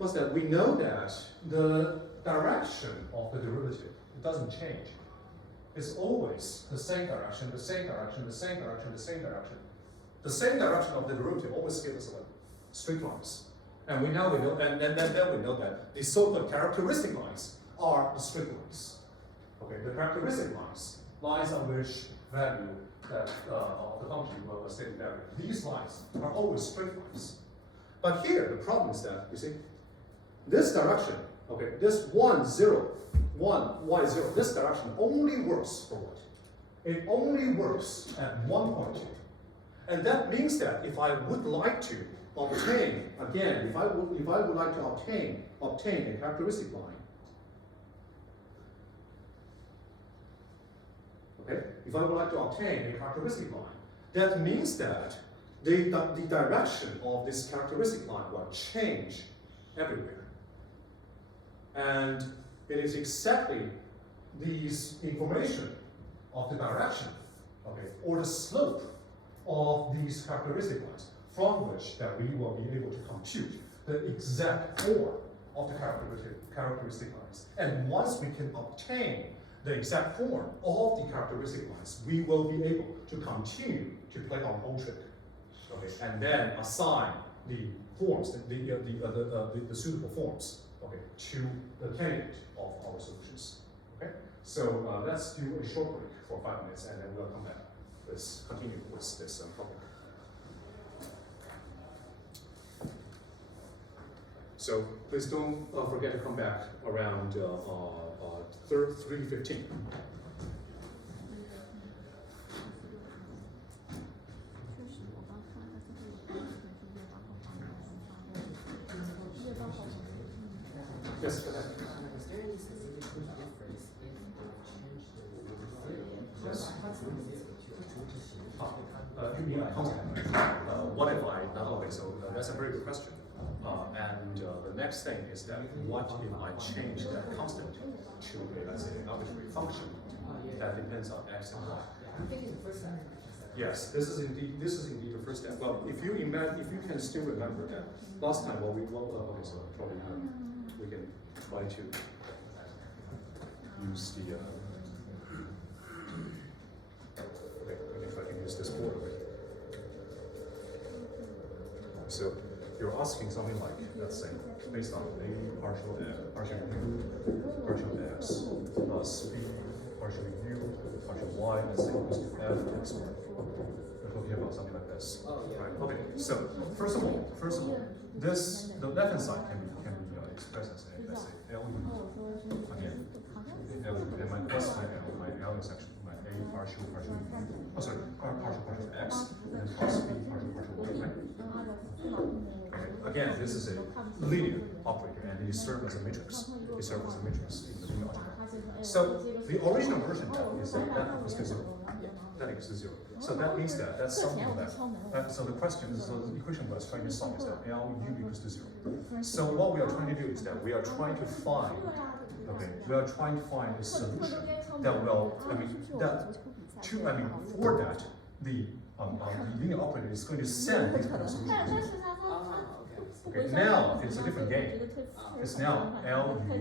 was that we know that the direction of the derivative, it doesn't change. It's always the same direction, the same direction, the same direction, the same direction. The same direction of the derivative always gives us like straight lines. And we know, and then we know that the so-called characteristic lines are the straight lines. Okay, the characteristic lines on which value that of the function will state value. These lines are always straight lines. But here the problem is that, you see, this direction, okay, this 1, 0, 1, y0, this direction only works for what? It only works at one point. And that means that if I would like to obtain, again, if I would like to obtain a characteristic line, okay, if I would like to obtain a characteristic line, that means that the direction of this characteristic line will change everywhere. And it is exactly these information of the direction, okay, or the slope of these characteristic lines from which that we will be able to compute the exact form of the characteristic lines. And once we can obtain the exact form of the characteristic lines, we will be able to continue to play our own trick, okay, and then assign the forms, the suitable forms, okay, to the candidate of our solutions. Okay, so let's do a short break for 5 minutes, and then we'll come back. Let's continue with this topic. So please don't forget to come back around 3:15. Yes. Is there any specific difference if I change the theory? Yes. Yes. You mean constant? What if I? Okay, so that's a very good question. And the next thing is that what if I change that constant to a, let's say, an arbitrary function that depends on x and y? I'm thinking the first step. Yes, this is indeed the first step. Well, if you can still remember that last time, okay, so probably we can try to use the. Okay, if I can use this board. So you're asking something like, let's say, based on a partial x plus b partial u partial y, let's say equals to f x y. We're talking about something like this. Oh, yeah. Right. Okay. So first of all, the left hand side can be expressed as a, let's say L again. L and my plus my L is actually my a partial partial x and plus b partial y, right? Okay. Again, this is a linear operator and it serves as a matrix. It serves as a matrix in the linear algebra. So the original version is that equals to 0. That equals to 0. So that means that that's something that. So the question is, so the equation we are trying to solve is that L u equals to 0. So what we are trying to do is that we are trying to find, a solution that will, for that the linear operator is going to send this kind of solution. Okay, now it's a different game. It's now L u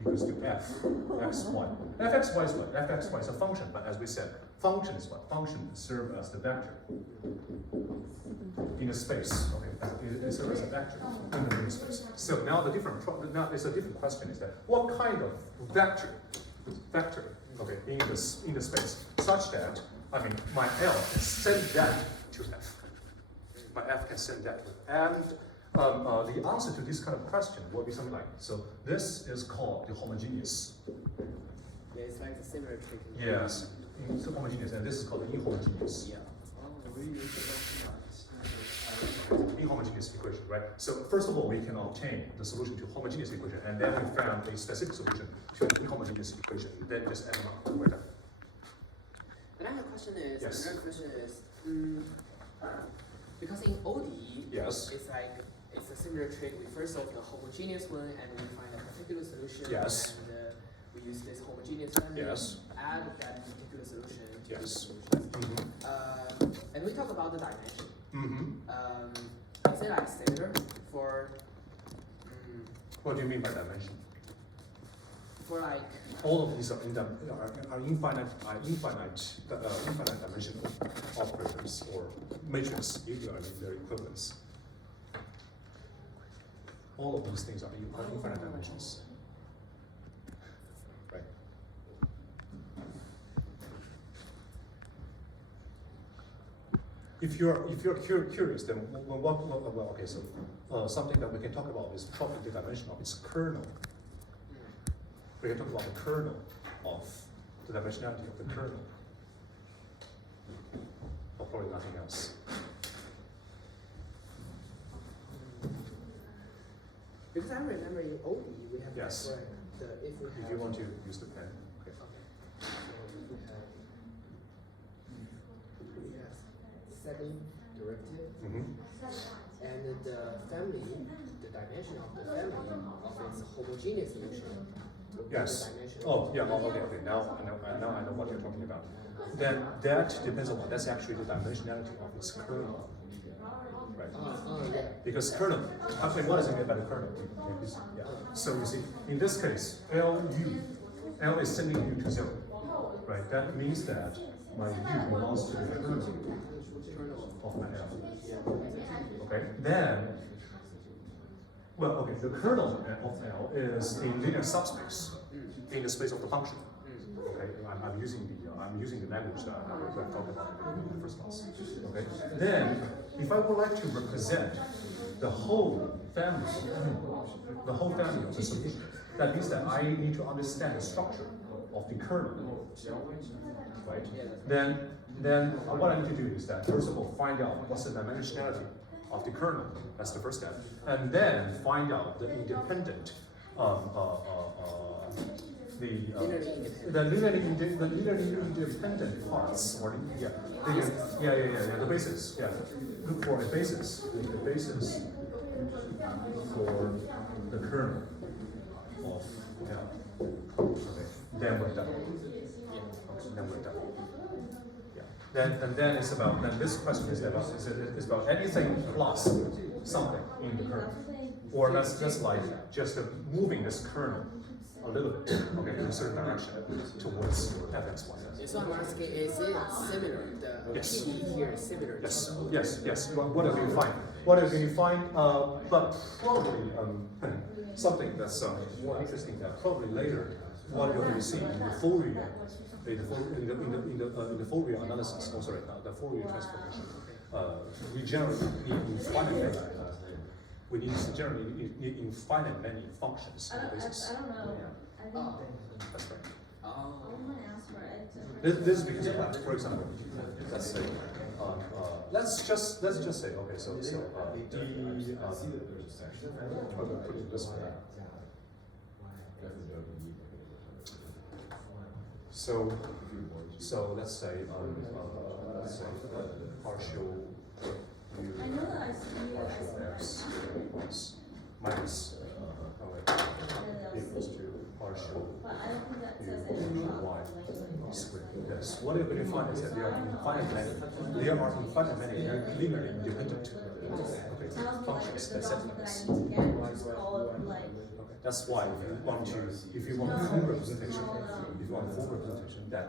equals to f x y. F x y is what? F x y is a function, but as we said, function is what? Function serves as the vector in a space. Okay, it serves as a vector in the linear space. So now now it's a different question: is that what kind of vector, okay, in the space such that my L can send that to f. My f can send that to f. And the answer to this kind of question will be something like, so this is called the homogeneous. Yeah, it's like the similar trick. Yes, it's homogeneous, and this is called the inhomogeneous. Yeah. Inhomogeneous equation, right? So first of all, we can obtain the solution to homogeneous equation, and then we found a specific solution to an inhomogeneous equation. Then just add them up, right? Another question is, Yes. because in ODE, Yes. it's a similar trick. We first solve the homogeneous one, and we find a particular solution. Yes. And we use this homogeneous family. Yes. Add that particular solution to Yes. the solution. And we talk about the dimension. Is it like similar for? What do you mean by dimension? For like. All of these are infinite dimensional operators or matrix, their equivalents. All of these things are infinite dimensions. Right. If you're curious, then okay, so something that we can talk about is probably the dimension of its kernel. We can talk about the kernel of the dimensionality of the kernel, or probably nothing else. Because I remember in ODE we have Yes. like if we have. If you want to use the pen, okay. So we have second derivative, and the family, the dimension of the family of its homogeneous solution. Yes. Oh, yeah. Oh, okay. Now I know what you're talking about. Then that depends on what. That's actually the dimensionality of its kernel, right? Yeah. Because kernel. Actually, what is it about the kernel? Yeah. So you see, in this case, L is sending u to 0, right? That means that my u belongs to the kernel of my L. Okay. Then. Well, okay, the kernel of L is a linear subspace in the space of the function. Okay, I'm using the language that I talked about in the first class. Okay, then if I would like to represent the whole family of the solution, that means that I need to understand the structure of the kernel, right? Then what I need to do is that first of all find out what's the dimensionality of the kernel. That's the first step. And then find out the independent, the linearly independent parts, or the basis. Yeah, look for a basis. The basis for the kernel of okay. Then we're done. Then we're done. Then it's about, then this question is about anything plus something in the kernel. Or that's just like just moving this kernel a little bit, okay, in a certain direction towards fx, y. So I'm asking, is it similar? The Yes. PDE here is similar? Yes. Whatever you find. Whatever you find, but probably something that's more interesting that probably later what you see in the Fourier, in the Fourier analysis, the Fourier transformation, we generally need infinite we need generally infinite many functions in the basis. I don't know. I think That's right. someone asked for it. This is because, for example, let's say, let's just say, okay, so D, I'll put it this way. So let's say partial u I know that I see minus equals to partial but I don't think that u says it in the y squared. Yes. What you're going to find is that there are infinite many linearly independent functions that satisfy this. That's why if you want full representation, that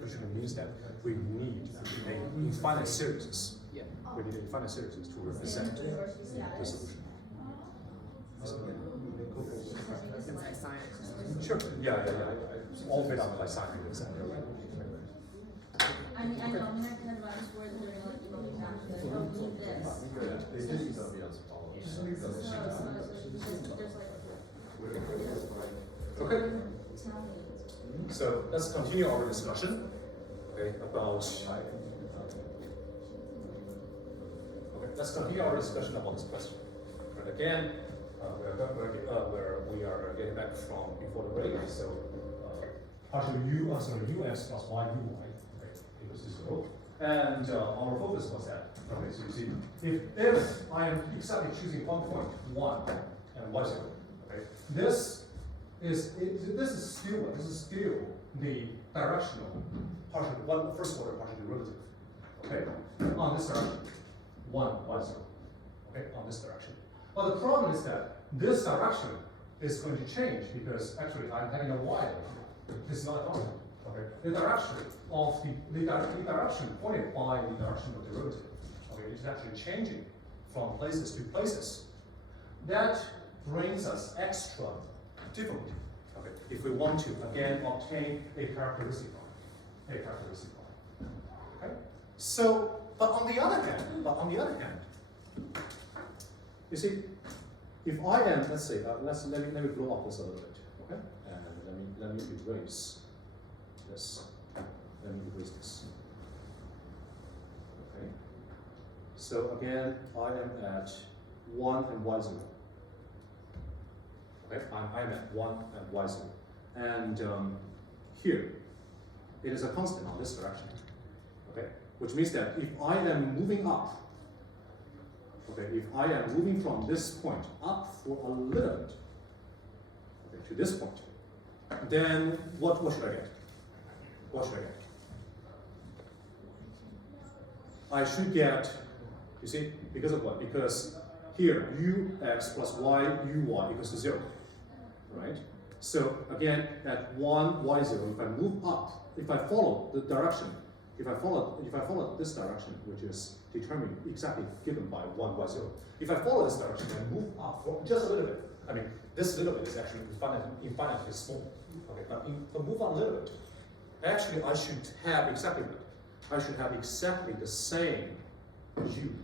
usually means that we need an infinite series. Yeah. We need infinite series to represent the solution. It's like science. Sure. Yeah. All made up by sine. Exactly. I mean, I know, I kind of runs where they're like, you know, you have to go do this. Okay. Tell me. So let's continue our discussion. Okay, let's continue our discussion about this question. And again, we are getting back from before the break. So partial us plus y uy equals to 0. And our focus was that. Okay, so you see, if I am exactly choosing one point, 1 and y0, okay, this is still the directional partial first order partial derivative. Okay, on this direction, 1 y0. Okay, on this direction. But the problem is that this direction is going to change because actually I'm having a y. This is not a constant. Okay, the direction of the direction pointed by the direction of the derivative. Okay, it's actually changing from places to places. That brings us extra difficulty. Okay, if we want to again obtain a characteristic line. Okay, so but on the other hand, you see, if I am, let's say, let me blow up this a little bit, okay, and let me erase this. Let me erase this. Okay. So again, I am at 1 and y0. Okay, I'm at 1 and y0, and here it is a constant on this direction. Okay, which means that if I am moving up. Okay, if I am moving from this point up for a little bit, okay, to this point, then what should I get? What should I get? I should get, you see, because of what? Because here, ux plus y uy equals to 0, right? So again, at 1 y0, if I move up, if I follow the direction, if I follow this direction, which is determined exactly given by 1 y0, if I follow this direction and move up for just a little bit, I mean, this little bit is actually infinitely small. Okay, but move on a little bit. Actually, I should have exactly that. I should have exactly the same u.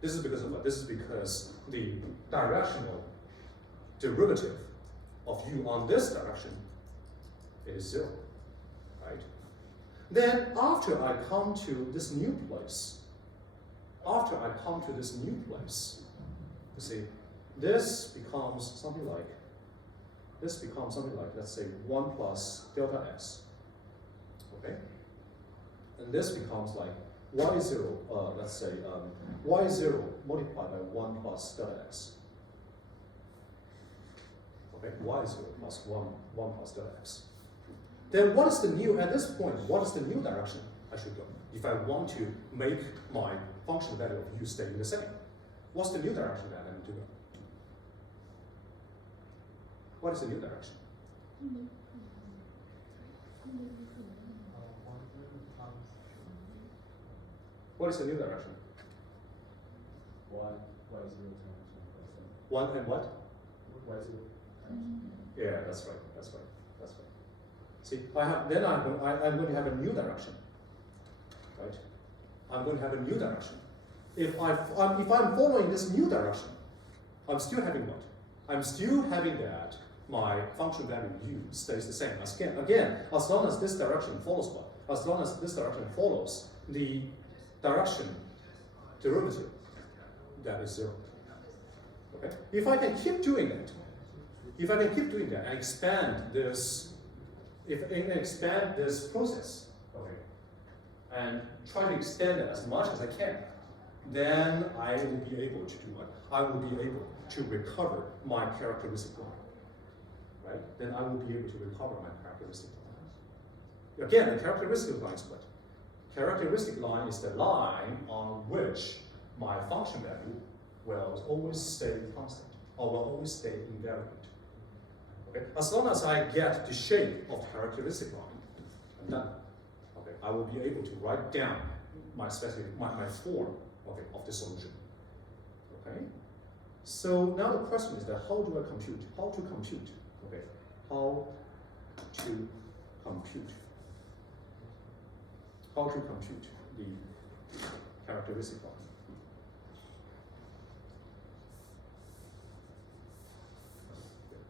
This is because of what? This is because the directional derivative of u on this direction is 0, right? Then after I come to this new place, after I come to this new place, you see, this becomes something like, let's say 1 plus delta x, okay? And this becomes like y0, let's say y0 multiplied by 1 plus delta x. Okay, y0 plus 1 plus delta x. Then what is the new, at this point, what is the new direction I should go? If I want to make my function value of u stay the same, what's the new direction that I need to go? What is the new direction? What is the new direction? Y0 times 1 and what? y0. Yeah, that's right. See, I'm going to have a new direction, right? I'm going to have a new direction. If I'm following this new direction, I'm still having what? I'm still having that my function value u stays the same. Again, as long as this direction follows what? As long as this direction follows the direction derivative, that is 0. Okay? If I can keep doing that, and expand this, process, okay, and try to extend it as much as I can, then I will be able to do what? I will be able to recover my characteristic line. Right? Then I will be able to recover my characteristic line. Again, the characteristic line is what? Characteristic line is the line on which my function value will always stay constant, or will always stay invariant. Okay? As long as I get the shape of the characteristic line, I'm done. Okay? I will be able to write down my form, okay, of the solution. Okay? So now the question is that how do I compute? How to compute? Okay? How to compute? How to compute the characteristic line?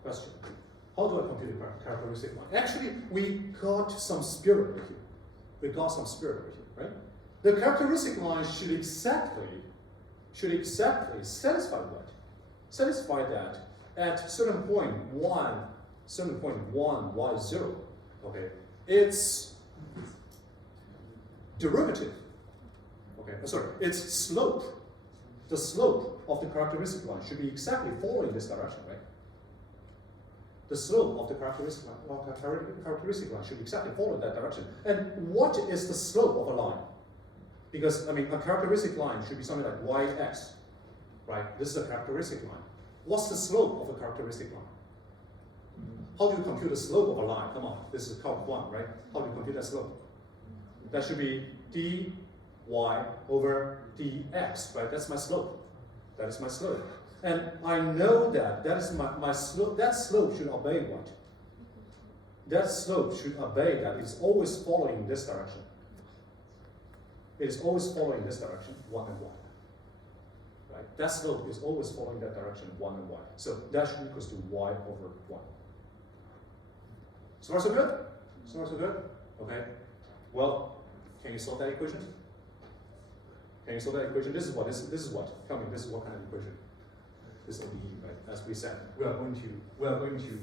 Question. How do I compute the characteristic line? Actually, we got some spirit here. Right? The characteristic line should exactly satisfy what? Satisfy that at certain point 1, y0, okay, its derivative, okay, its slope, the slope of the characteristic line should be exactly following this direction, right? The slope of the characteristic line should exactly follow that direction. And what is the slope of a line? Because, I mean, a characteristic line should be something like yx, right? This is a characteristic line. What's the slope of a characteristic line? How do you compute the slope of a line? Come on, this is calc 1, right? How do you compute that slope? That should be dy over dx, right? That's my slope. That is my slope. And I know that is my slope. That slope should obey what? That slope should obey that it's always following this direction. It is always following this direction, 1 and 1. Right? That slope is always following that direction, 1 and 1. So that should equals to y over 1. So far so good? So far so good? Okay. Well, can you solve that equation? Can you solve that equation? This is what? Tell me, this is what kind of equation? This ODE, right? As we said, we are going to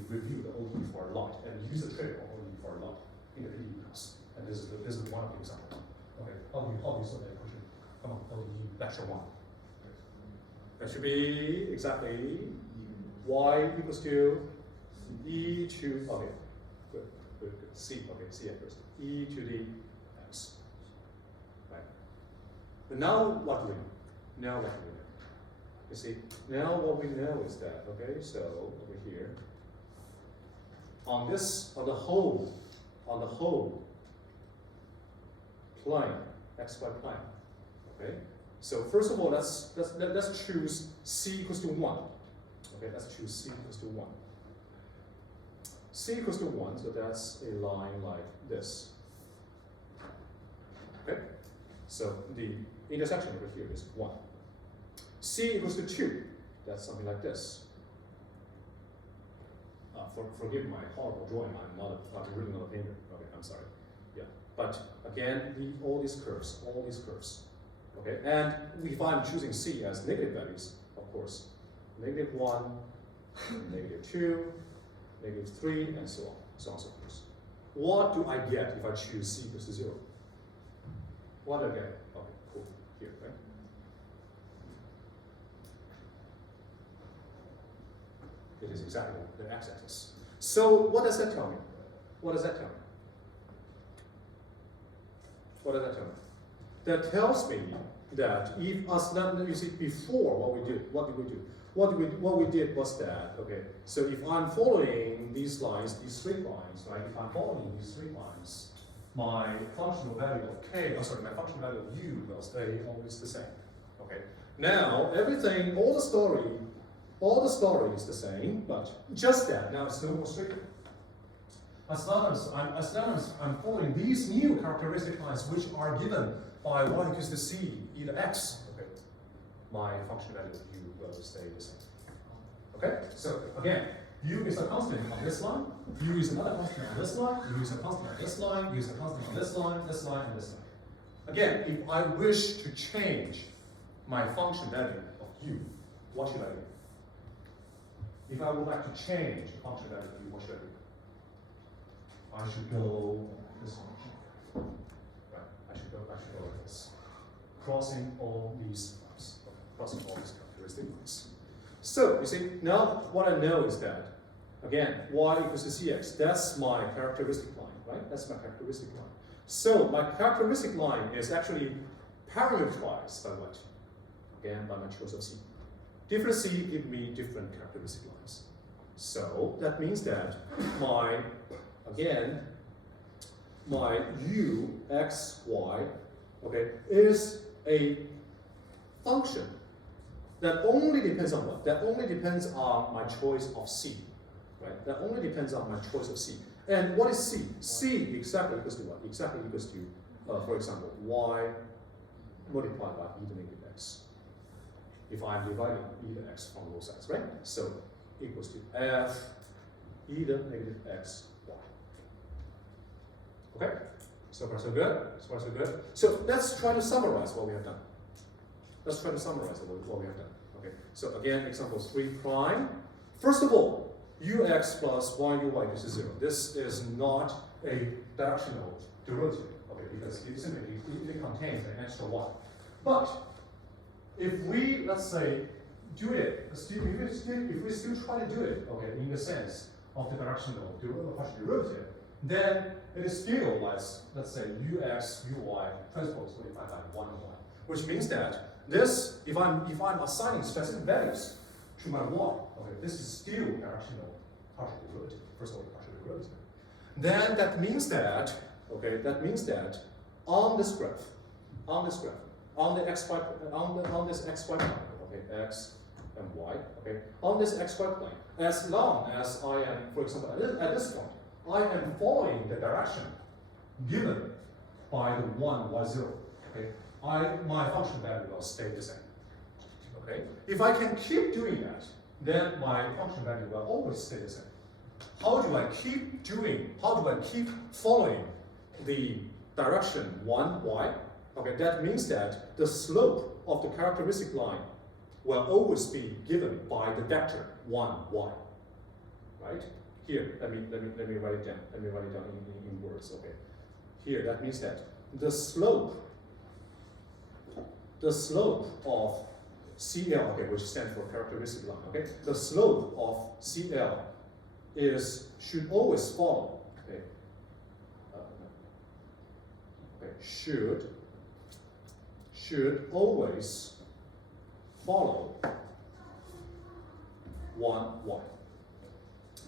review the ODE for a lot and use the trick of ODE for a lot in the PDE class. And this is one of the examples. Okay, how do you solve that equation? Come on, ODE lecture 1. That should be exactly y equals to e to, okay, good. C at first. E to the x. Right. But now what do we know? You see, now what we know is that, okay, so over here, on the whole plane, xy plane, okay? So first of all, let's choose c equals to 1. Okay, let's choose c equals to 1. C equals to 1, so that's a line like this. Okay? So the intersection over here is 1. C equals to 2, that's something like this. Forgive my horrible drawing, I'm really not a painter. Okay, I'm sorry. Yeah, but again, all these curves, Okay, and if I'm choosing C as negative values, of course, -1, -2, -3, and so on, so on and so forth. What do I get if I choose C equals to 0? What do I get? Okay, cool, here, right? It is exactly the x-axis. So what does that tell me? What does that tell me? What does that tell me? That tells me that if us, you see, before what we did, what did we do? What we did was that, okay, so if I'm following these lines, these straight lines, right? If I'm following these straight lines, my functional value of k, oh sorry, my functional value of u will stay always the same. Okay. Now everything, all the story is the same, but just that now it's no more straight. As long as I'm following these new characteristic lines, which are given by y equals to c either x, okay, my function value of u will stay the same. Okay, so again, u is a constant on this line, u is another constant on this line, u is a constant on this line, u is a constant on this line, and this line. Again, if I wish to change my function value of u, what should I do? If I would like to change the function value of u, what should I do? I should go this way. Right, I should go like this. Crossing all these lines. Okay. Crossing all these characteristic lines. So, you see, now what I know is that, again, y equals to cx, that's my characteristic line, right? That's my characteristic line. So, my characteristic line is actually parameterized by what? Again, by my choice of c. Different c give me different characteristic lines. So, that means that my u, x, y, okay, is a function that only depends on what? That only depends on my choice of c, right? That only depends on my choice of c. And what is c? C exactly equals to what? Exactly equals to, for example, y multiplied by e to the negative x. If I'm dividing e to the x from both sides, right? So equals to f e to the negative x y. Okay? So far so good? So far so good? So let's try to summarize what we have done. Let's try to summarize what we have done. Okay, so again, example 3 prime. First of all, ux plus yuy equals to 0. This is not a directional derivative, okay, because it simply it contains an extra y. But if we, let's say, do it, if we still try to do it, okay, in the sense of the directional partial derivative, then it is still less, let's say, ux, uy transpose multiplied by 1 and 1, which means that this, if I'm assigning specific values to my y, okay, this is still directional partial derivative, first order partial derivative. Then that means that, okay, on this graph, on this xy plane, okay, x and y, okay, on this xy plane, as long as I am, for example, at this point, I am following the direction given by the 1, y0, okay, my function value will stay the same. Okay? If I can keep doing that, then my function value will always stay the same. How do I keep following the direction 1, y? Okay, that means that the slope of the characteristic line will always be given by the vector 1, y. Right? Here, let me write it down. Let me write it down in words, okay? Here, that means that the slope of CL, okay, which stands for characteristic line, okay? The slope of CL should always follow, okay? Should always follow 1, y.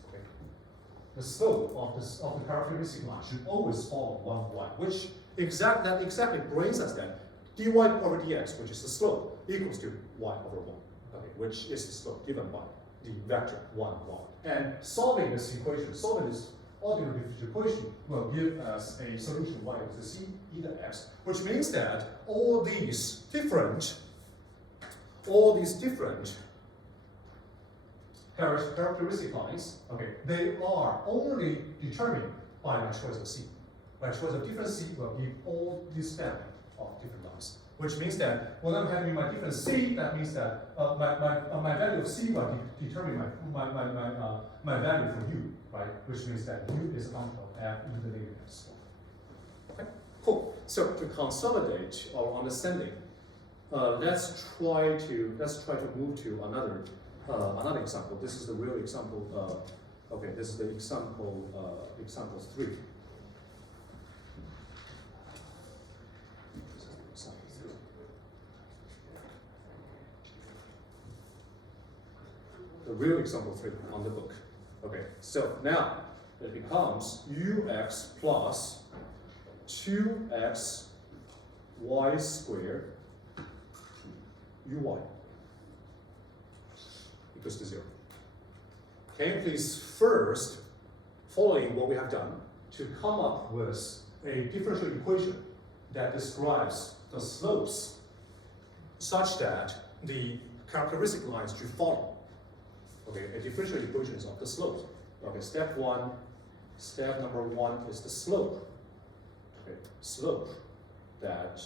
Okay? The slope of the characteristic line should always follow 1, y, which exactly brings us then dy over dx, which is the slope, equals to y over 1, okay, which is the slope given by the vector 1, y. And solving this ordinary differential equation will give us a solution y equals to c e to x, which means that all these different characteristic lines, okay, they are only determined by my choice of c. My choice of different c will give all this family of different lines, which means that when I'm having my different C, that means that my value of C will determine my value for U, right? Which means that U is a function of F in the negative x. Okay, cool. So to consolidate our understanding, let's try to move to another example. This is the real example. Okay, this is the example 3. The real example 3 on the book. Okay, so now it becomes ux plus 2x y squared uy equals to 0. Can you please first, following what we have done, to come up with a differential equation that describes the slopes such that the characteristic lines should follow. Okay, a differential equation is of the slope. Okay, step number 1 is the slope. Okay, slope that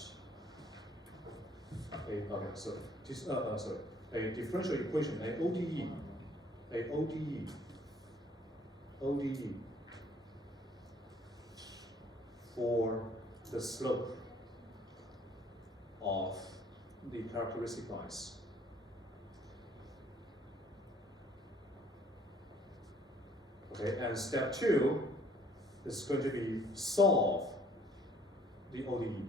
a differential equation, ODE for the slope of the characteristic lines. Okay, and step 2 is going to be solve the ODE.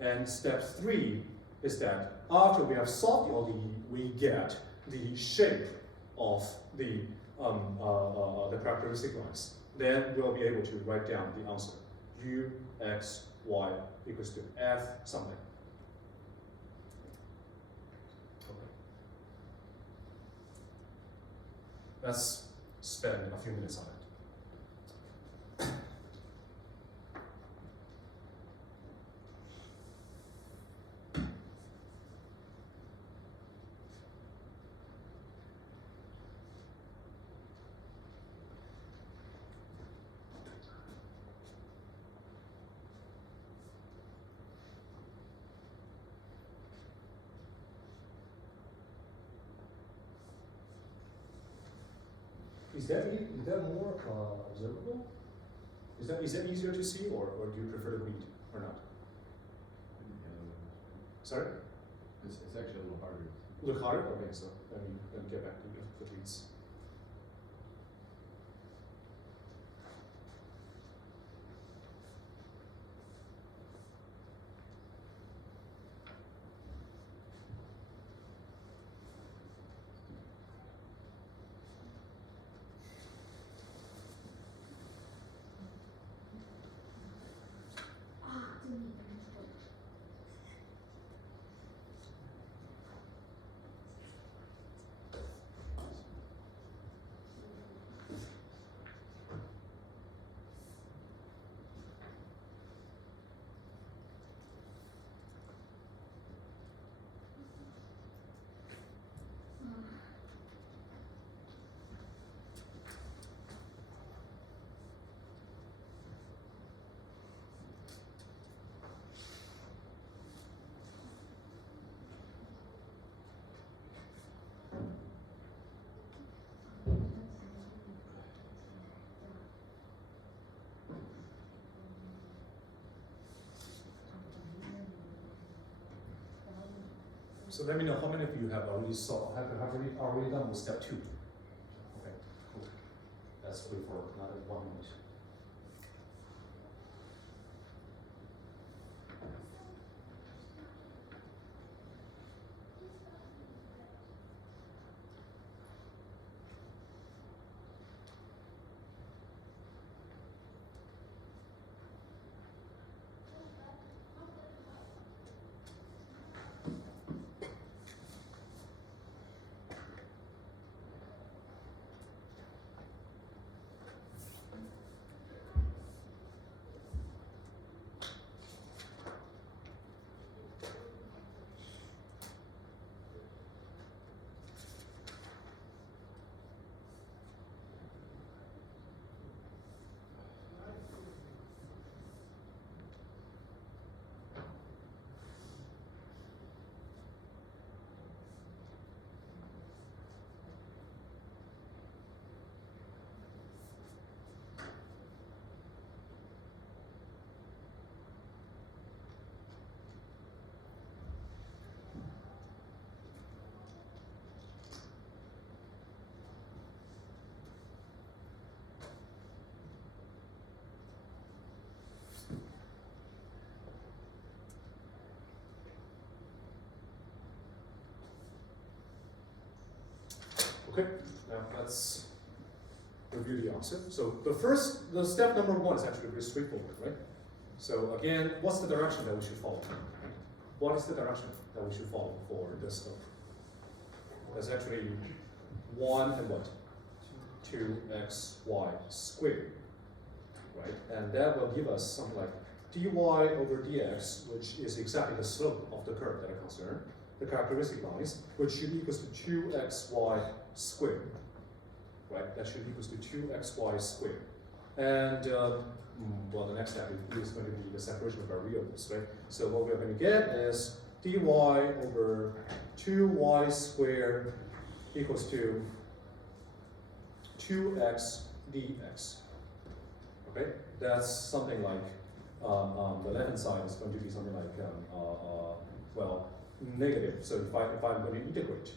And step 3 is that after we have solved the ODE, we get the shape of the characteristic lines. Then we'll be able to write down the answer. U, X, Y equals to F something. Okay. Let's spend a few minutes on it. Is that more observable? Is that easier to see, or do you prefer to read or not? Sorry? It's actually a little harder. Look harder? Okay, so let me get back to the reads. So let me know how many of you have already already done with step 2. Okay, cool. Let's wait for another 1 minute. Okay, now let's review the answer. So the step number one is actually very straightforward, right? So again, what's the direction that we should follow? What is the direction that we should follow for this slope? That's actually 1 and what? 2xy squared, right? And that will give us something like dy over dx, which is exactly the slope of the curve that I considered, the characteristic lines, which should equals to 2xy squared, right? That should equals to 2xy squared. And well, the next step is going to be the separation of variables, right? So what we're going to get is dy over 2y squared equals to 2x dx. Okay, that's something like the left-hand side is going to be something like well, negative. So if I'm going to integrate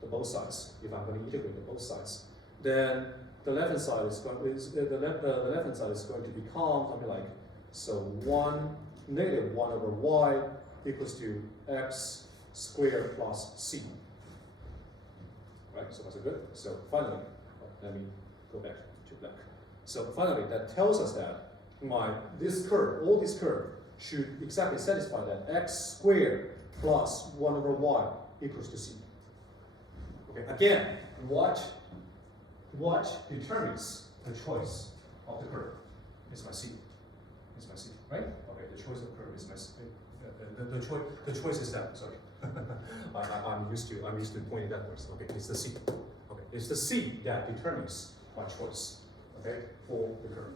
the both sides, then the left-hand side is going the left-hand side is going to become something like so negative 1 over y equals to x squared plus c. Right, so that's good. So finally, let me go back to black. So finally, that tells us that all this curve should exactly satisfy that x squared plus 1 over y equals to c. Okay, again, what determines the choice of the curve? It's my c. It's my c, right? Okay, the choice of the curve is my c. The choice is that. Sorry, I'm used to pointing backwards. Okay, it's the c. Okay, it's the c that determines my choice. Okay, for the curve.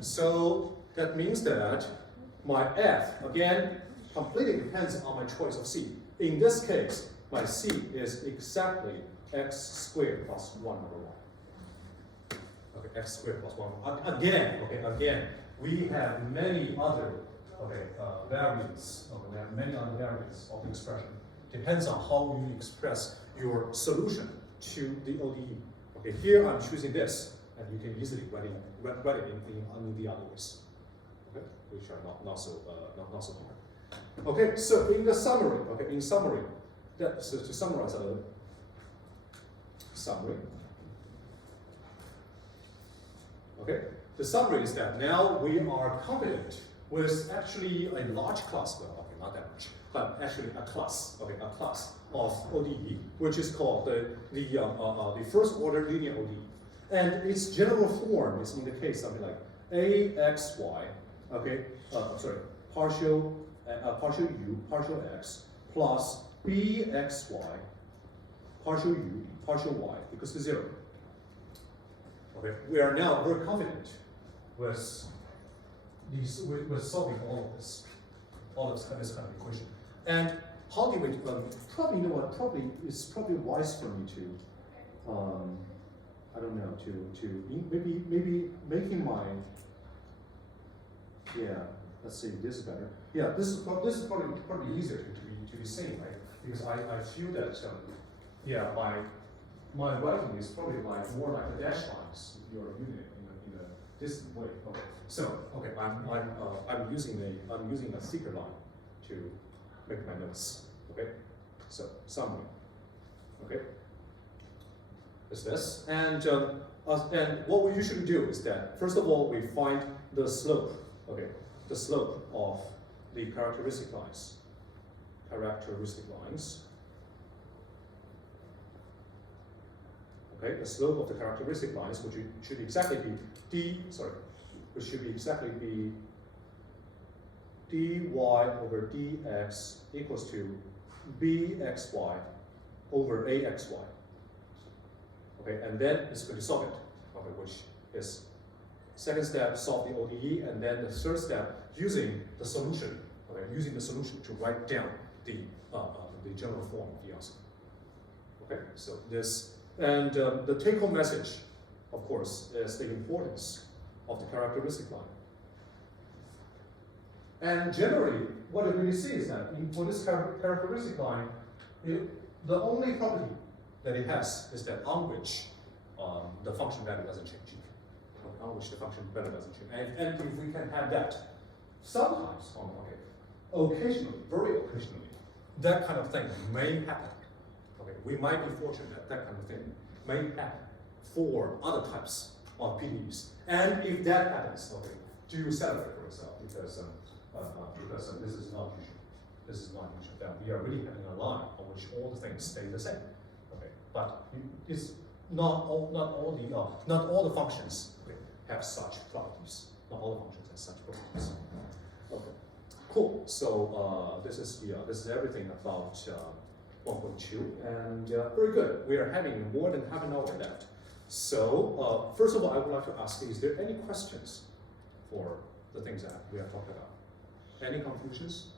So that means that my f again completely depends on my choice of c. In this case, my c is exactly x squared plus 1 over y. Okay, x squared plus 1. Again, we have many other variants. Okay, we have many other variants of the expression. Depends on how you express your solution to the ODE. Okay, here I'm choosing this, and you can easily write it in the other ways. Okay, which are not so hard. Okay, so in summary, so to summarize a little. Summary. Okay, the summary is that now we are confident with actually a large class, well, okay, not that much, but actually a class of ODE, which is called the first order linear ODE. And its general form is in the case something like AXY, okay, partial U, partial X, plus BXY, partial U, partial Y, equals to 0. Okay, we are now very confident with solving all of this kind of equation. And how do we probably, you know what, it's probably wise for me to I don't know, to maybe making my, let's see, this is better. Yeah, this is probably easier to be seen, right? Because I feel that my writing is probably more like the dash lines if you're using it in a distant way. Okay. So I'm using a sticker line to make my notes. Okay. So summary. Okay. Is this and what we usually do is that first of all we find the slope. Okay. The slope of the characteristic lines. Okay, the slope of the characteristic lines, which should exactly be dy over dx equals to bxy over axy. Okay, and then it's going to solve it. Okay, which is second step, solve the ODE, and then the third step, using the solution. Okay, using the solution to write down the general form of the answer. Okay, so this. And the take-home message, of course, is the importance of the characteristic line. And generally, what you really see is that for this characteristic line, the only property that it has is that on which the function value doesn't change. On which the function value doesn't change. And if we can have that, sometimes, occasionally, very occasionally, that kind of thing may happen. Okay, we might be fortunate that that kind of thing may happen for other types of PDEs. And if that happens, okay, do you celebrate for yourself? Because this is not usual. This is not usual. That we are really having a line on which all the things stay the same. Okay, but it's not all the functions have such properties. Not all the functions have such properties. Okay, cool. So this is everything about 1.2, and very good. We are having more than half an hour left. So first of all, I would like to ask: is there any questions for the things that we have talked about? Any confusions?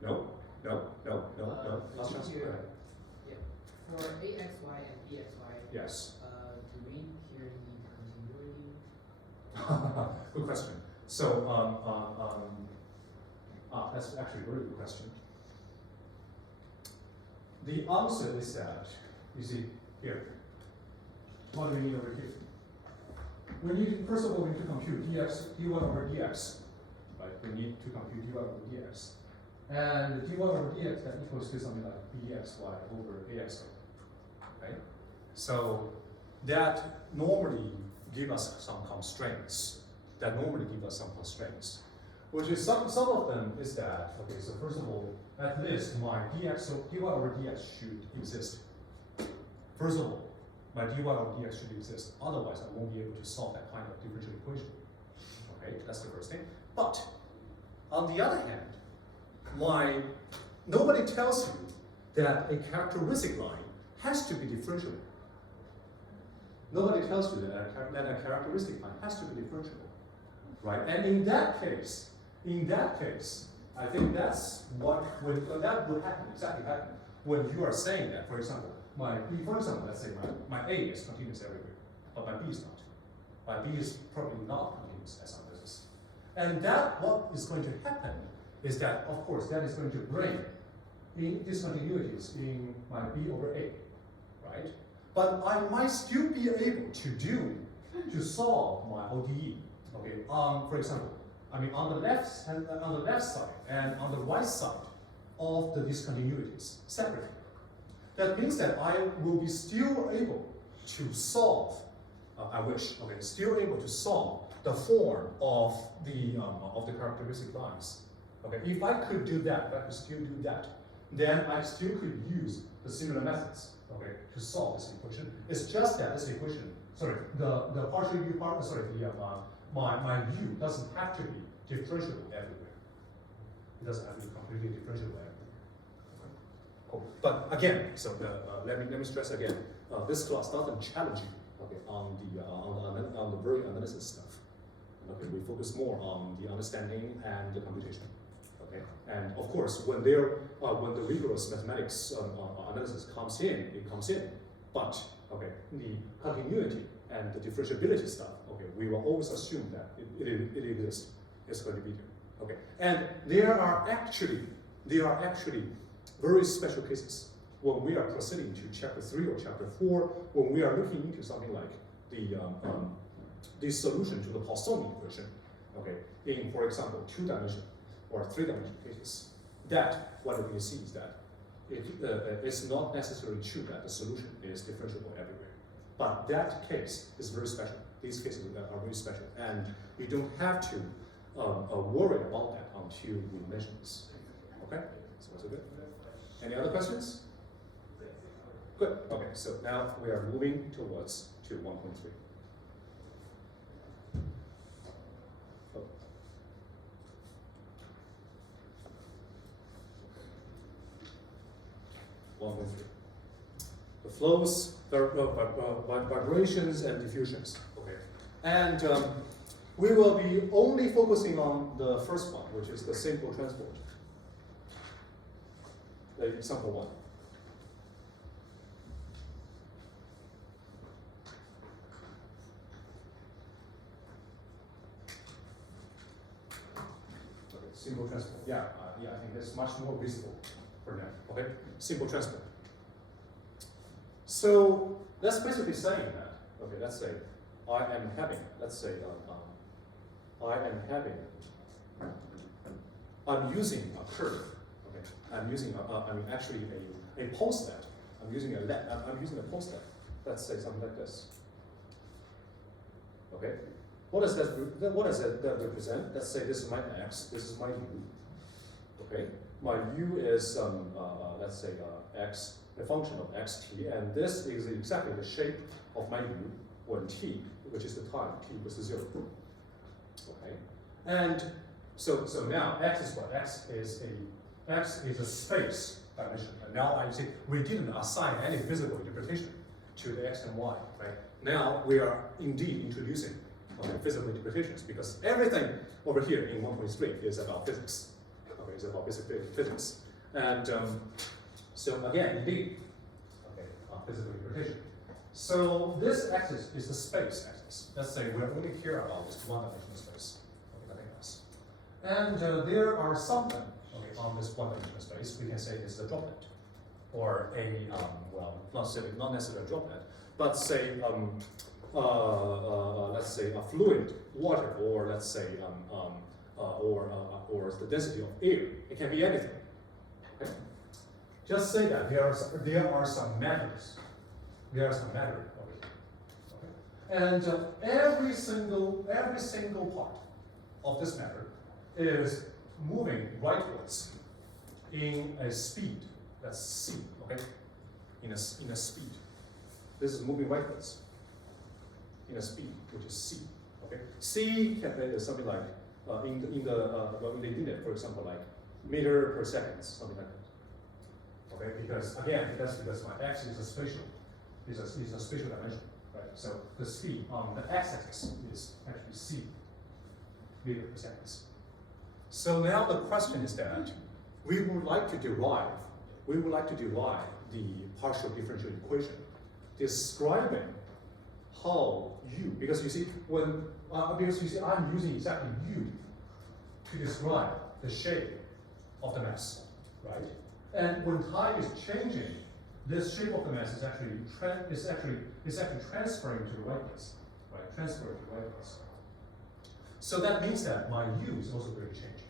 No. Last chance. Go ahead. Yeah. For AXY and BXY, Yes. do we here need continuity? Good question. So, that's actually a very good question. The answer is that, you see, here, what do we need over here? We need, first of all, we need to compute dy over dx, right? We need to compute dy over dx. And dy over dx, that equals to something like bxy over axy, right? So, that normally give us some constraints. Which is some of them is that, okay, so first of all, at least my dx, so dy over dx should exist. First of all, my dy over dx should exist. Otherwise, I won't be able to solve that kind of differential equation. Okay, that's the first thing. But on the other hand, nobody tells you that a characteristic line has to be differentiable. Nobody tells you that a characteristic line has to be differentiable, right? And in that case, I think that's when that would happen, exactly happen, when you are saying that, for example, let's say my A is continuous everywhere, but my B is not. My B is probably not continuous as on this. And that what is going to happen is that, of course, that is going to bring in discontinuities in my B over A, right? But I might still be able to solve my ODE. Okay, for example, I mean on the left side and on the right side of the discontinuities separately. That means that I will be still able to solve. Still able to solve the form of the characteristic lines. Okay, if I could do that, if I could still do that, then I still could use the similar methods. Okay, to solve this equation. It's just that this equation, the partial u part, my u doesn't have to be differentiable everywhere. It doesn't have to be completely differentiable everywhere. Okay. Cool. But again, so let me stress again, this class doesn't challenge you, okay, on the very analysis stuff. Okay, we focus more on the understanding and the computation. Okay, and of course, when the rigorous mathematics analysis comes in, it comes in. But okay, the continuity and the differentiability stuff, okay, we will always assume that it exists. It's going to be there. Okay, and there are actually very special cases when we are proceeding to chapter 3 or chapter 4, when we are looking into something like the solution to the Poisson equation. Okay, in, for example, 2-dimensional or 3-dimensional cases, that what we see is that it's not necessarily true that the solution is differentiable everywhere. But that case is very special. These cases are very special, and you don't have to worry about that until we mention this. Okay, so that's good. Any other questions? Good. Okay, so now we are moving towards 1.3. 1.3. The flows, vibrations, and diffusions. Okay, and we will be only focusing on the first one, which is the simple transport. Example 1. Okay, simple transport. Yeah, I think that's much more visible for now. Okay, simple transport. So that's basically saying that. Okay, let's say I am having. Let's say I'm using a curve. Okay, I'm using actually a pulse net. I'm using a pulse net. let's say something like this. Okay, what does that represent? Let's say this is my x, this is my u. Okay, my u is let's say x, a function of xt, and this is exactly the shape of my u when t, which is the time t equals to 0. Okay, and so now x is what? X is a space dimension. And now I see we didn't assign any physical interpretation to the x and y, right? Now we are indeed introducing physical interpretations because everything over here in 1.3 is about physics. Okay, it's about basic physics. And so again, indeed, okay, physical interpretation. So this axis is the space axis. Let's say we only care about this one-dimensional space, okay, nothing else. And there are something on this one-dimensional space. We can say this is a droplet, or a well, not necessarily a droplet, but say let's say a fluid, water, or let's say or the density of air. It can be anything. Okay? Just say that there are some matters. There are some matter over here. Okay? And every single part of this matter is moving rightwards in a speed. That's c. Okay, in a speed. This is moving rightwards in a speed, which is c. Okay, c can be something like in the unit, for example, like meter per second, something like that. Okay, because again, that's because my x is a spatial dimension, right? So the speed on the x-axis is actually c meter per second. So now the question is that we would like to derive the partial differential equation describing how u, because you see I'm using exactly u to describe the shape of the mass, right? And when time is changing, this shape of the mass is actually transferring to the right place, right? Transferring to the right place. So that means that my u is also going to change.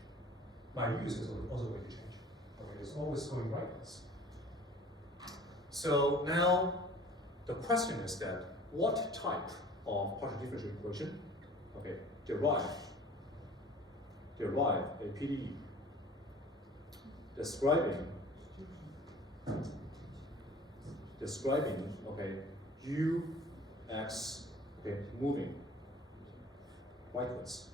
My u is also going to change. Okay, it's always going rightwards. So now the question is that what type of partial differential equation, okay, derive a PDE describing okay u x okay moving rightwards.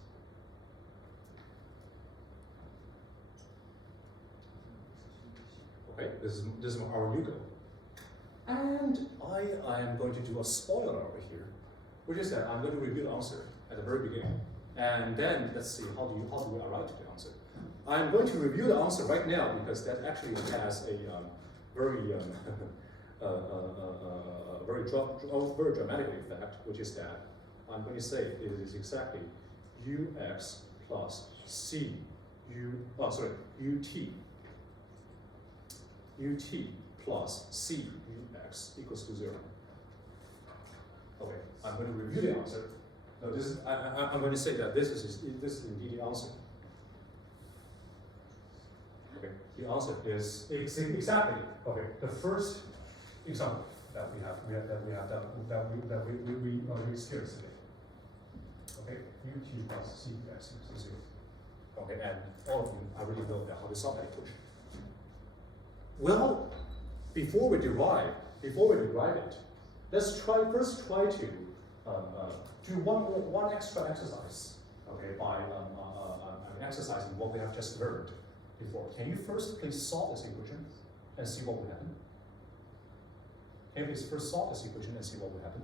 Okay, this is our new goal. And I am going to do a spoiler over here, which is that I'm going to review the answer at the very beginning. And then let's see how do we arrive to the answer. I'm going to review the answer right now because that actually has a very very dramatic effect, which is that I'm going to say it is exactly ux plus ut plus c ux equals to 0. Okay, I'm going to review the answer. No, this is I'm going to say that this is indeed the answer. Okay, the answer is exactly okay. The first example that we experienced today. Okay, ut plus c ux equals 0. Okay, and all of you, I really know how to solve that equation. Well, before we derive it, let's first try to do one extra exercise. Okay, by exercising what we have just learned before. Can you first please solve this equation and see what will happen? Can you please first solve this equation and see what will happen?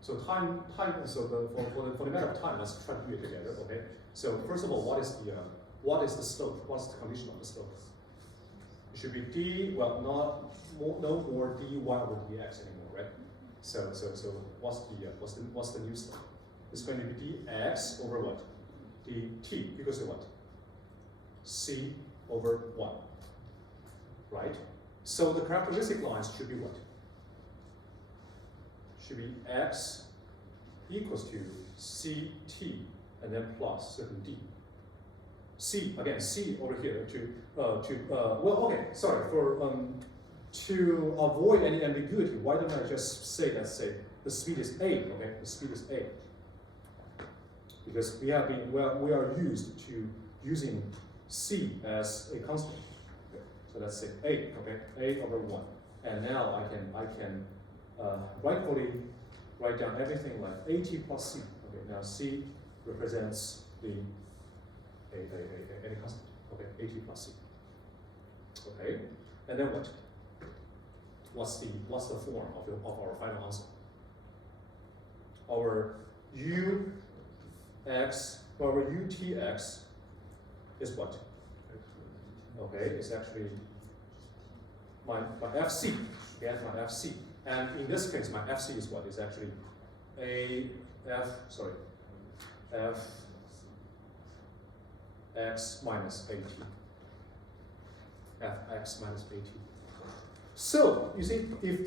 So for the matter of time, let's try to do it together, okay? So first of all, what is the slope? What's the condition of the slope? It should be d, well, no more dy over dx anymore, right? So what's the new slope? It's going to be dx over what? dt equals to what? C over 1, right? So the characteristic lines should be what? Should be x equals to ct and then plus certain d. C again, C over here well, okay, sorry, to avoid any ambiguity, why don't I just say, let's say, the speed is A, okay, the speed is A. Because we are used to using C as a constant. Okay. So let's say A, okay, A over 1. And now I can rightfully write down everything like AT plus C. Okay, now C represents the any constant. Okay, AT plus C. Okay, and then what? What's the form of our final answer? Our UTX is what? Okay, it's actually my FC. Okay, that's my FC. And in this case, my FC is what? It's actually fx minus AT. Fx minus AT. So, you see, if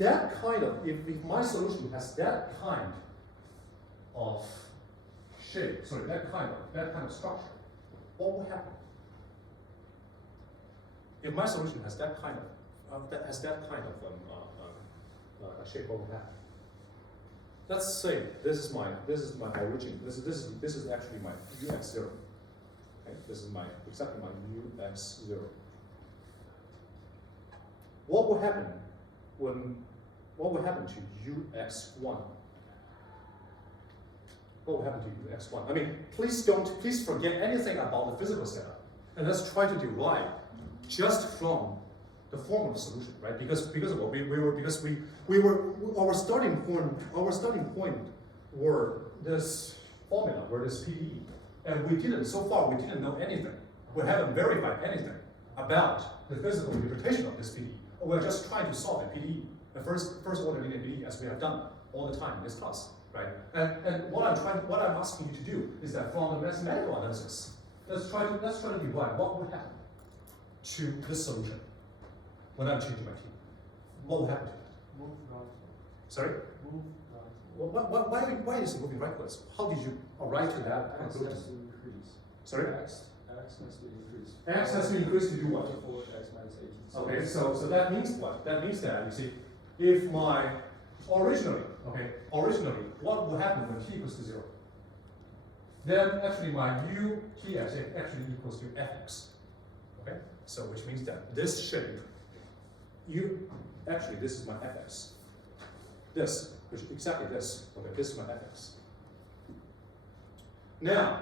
my solution has that kind of shape, sorry, that kind of structure, what will happen? If my solution has that kind of shape, what will happen? Let's say this is my origin. This is actually my ux0. Okay, this is exactly my ux0. What will happen to ux1? What will happen to ux1? I mean, please forget anything about the physical setup, and let's try to derive just from the form of the solution, right? Because of what our starting point were this formula, were this PDE, and so far we didn't know anything. We haven't verified anything about the physical interpretation of this PDE. We're just trying to solve a PDE, a first order linear PDE, as we have done all the time in this class, right? And what I'm asking you to do is that from the mathematical analysis, let's try to derive what would happen to this solution when I'm changing my t. What will happen to it? Move right. Sorry? Move right. Why is it moving rightwards? How did you arrive to that X conclusion? has to increase. Sorry? X has to increase. X has to increase to do what? For X minus 18. Okay, so that means what? That means that, you see, if my originally, what will happen when t equals to 0? Then actually my UTX actually equals to fx. Okay? So which means that this shape, this is my fx. This, which exactly this. Okay, this is my fx. Now,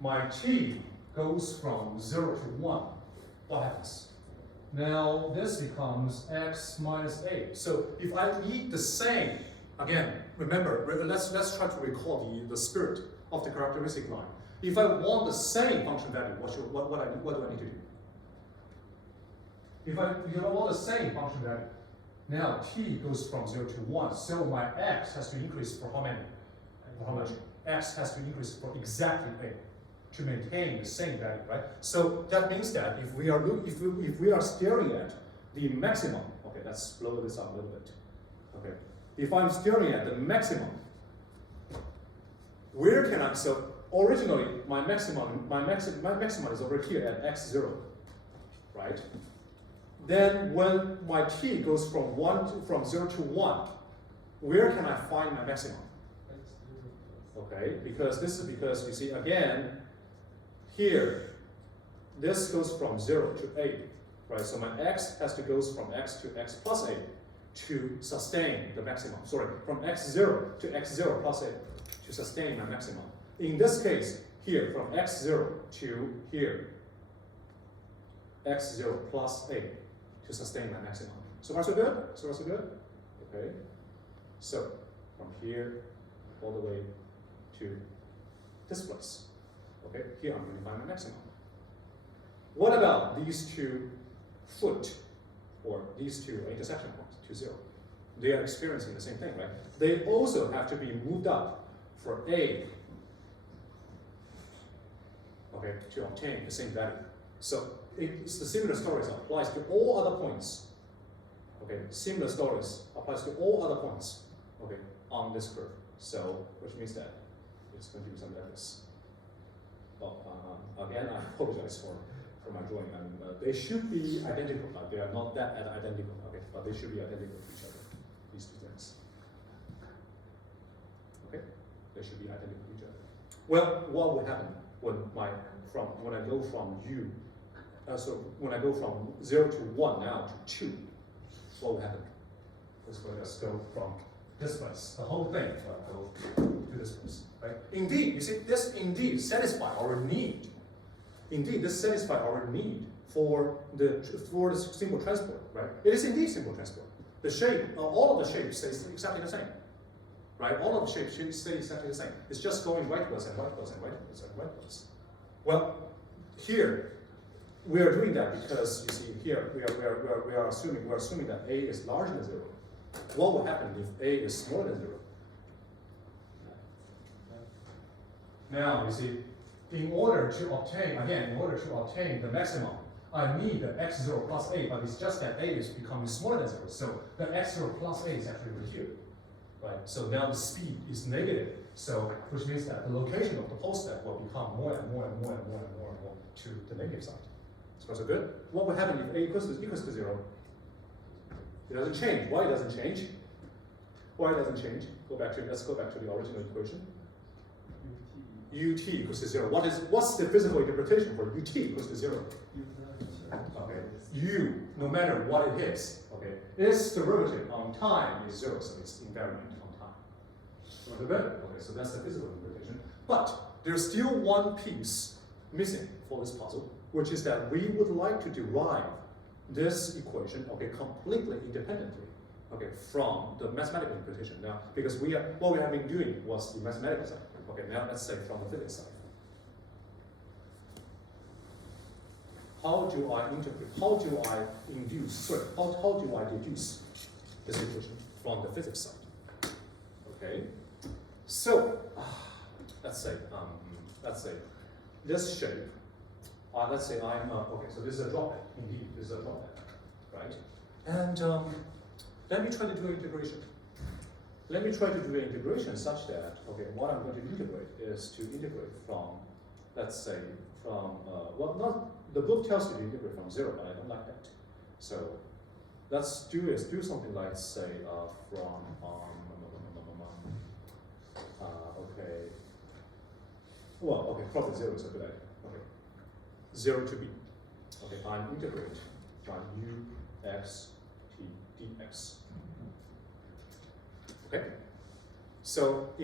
my t goes from 0 to 1. What happens? Now this becomes x minus a. So if I need the same, again, remember, let's try to recall the spirit of the characteristic line. If I want the same function value, what do I need to do? If I want the same function value, now t goes from 0 to 1, so my x has to increase for how many? For how much? X has to increase for exactly a to maintain the same value, right? So that means that if we are staring at the maximum, okay, let's blow this up a little bit. Okay, if I'm staring at the maximum, where can I? So originally my maximum is over here at x0, right? Then when my t goes from 0 to 1, where can I find my maximum? Okay, because you see again, here, this goes from 0 to a, right? So my x has to go from x to x plus a to sustain the maximum. Sorry, from x0 to x0 plus a to sustain my maximum. In this case, here, from x0 to here, x0 plus a to sustain my maximum. So far so good? So far so good? Okay. So from here all the way to this place. Okay, here I'm going to find my maximum. What about these two foot, or these two intersection points, 2, 0? They are experiencing the same thing, right? They also have to be moved up for A, okay, to obtain the same value. So it's the similar stories applies to all other points. Okay, similar stories applies to all other points, okay, on this curve. So, which means that it's going to be something like this. again, I apologize for my drawing. They should be identical, but they are not that identical. Okay, but they should be identical to each other. These two things. Okay, they should be identical to each other. Well, what will happen when when I go from u? So when I go from 0 to 1 now to 2, what will happen? Let's go from this place. The whole thing will go to this place. Right? Indeed, you see, this indeed satisfies our need. Indeed, this satisfies our need for the simple transport. Right? It is indeed simple transport. The shape, all of the shapes stay exactly the same. Right? All of the shapes should stay exactly the same. It's just going rightwards and rightwards and rightwards and rightwards. Well, here we are doing that because you see here we are assuming that a is larger than 0. What will happen if a is smaller than 0? Now you see, in order to obtain the maximum, I need the x0 plus a, but it's just that a is becoming smaller than 0. So the x0 plus a is actually over here. Right? So now the speed is negative. So which means that the location of the pole step will become more and more and more and more and more and more to the negative side. So good. What will happen if a equals to 0? It doesn't change. Why it doesn't change? Why it doesn't change? Let's go back to the original equation. Ut equals to 0. What's the physical interpretation for ut equals to 0? Okay. U, no matter what it is, okay, its derivative on time is 0, so it's invariant on time. So good? Okay, so that's the physical interpretation. But there's still one piece missing for this puzzle, which is that we would like to derive this equation, okay, completely independently, okay, from the mathematical interpretation. Now, because what we have been doing was the mathematical side. Okay, now let's say from the physics side. How do I interpret? How do I deduce this equation from the physics side? Okay, so let's say this shape. Let's say I'm okay. So this is a droplet. Indeed, this is a droplet, right? And let me try to do an integration. Let me try to do an integration such that what I'm going to integrate is to integrate from, let's say, from well, not the book tells you to integrate from 0, but I don't like that. So let's do something like say from okay. Well, okay, probably 0 is a good idea. 0 to b. Okay, I'm integrate from u x t dx. Okay. So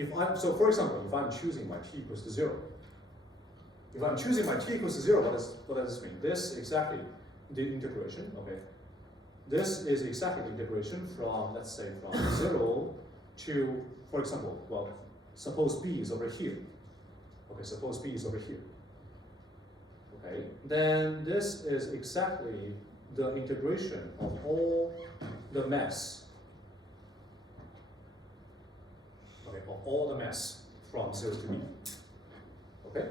for example, if I'm choosing my t equals to 0, if I'm choosing my t equals to 0, what does this mean? This is exactly the integration. Okay. This is exactly the integration from, let's say, from 0 to, for example, well, suppose b is over here. Okay, suppose b is over here. Okay, then this is exactly the integration of all the mass. Okay, of all the mass from 0 to b. Okay,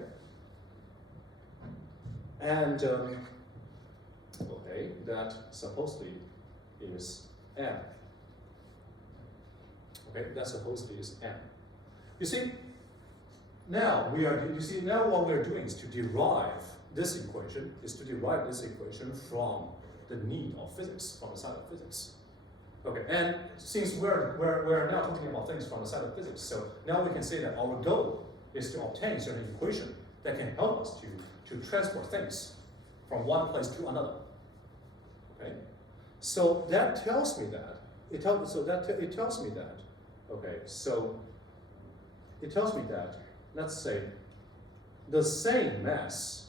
and okay, that supposedly is m. Okay, that supposedly is m. You see, now what we're doing is to derive this equation from the need of physics, from the side of physics. Okay, and since we're now talking about things from the side of physics, so now we can say that our goal is to obtain certain equation that can help us to transport things from one place to another. Okay, so that tells me that let's say the same mass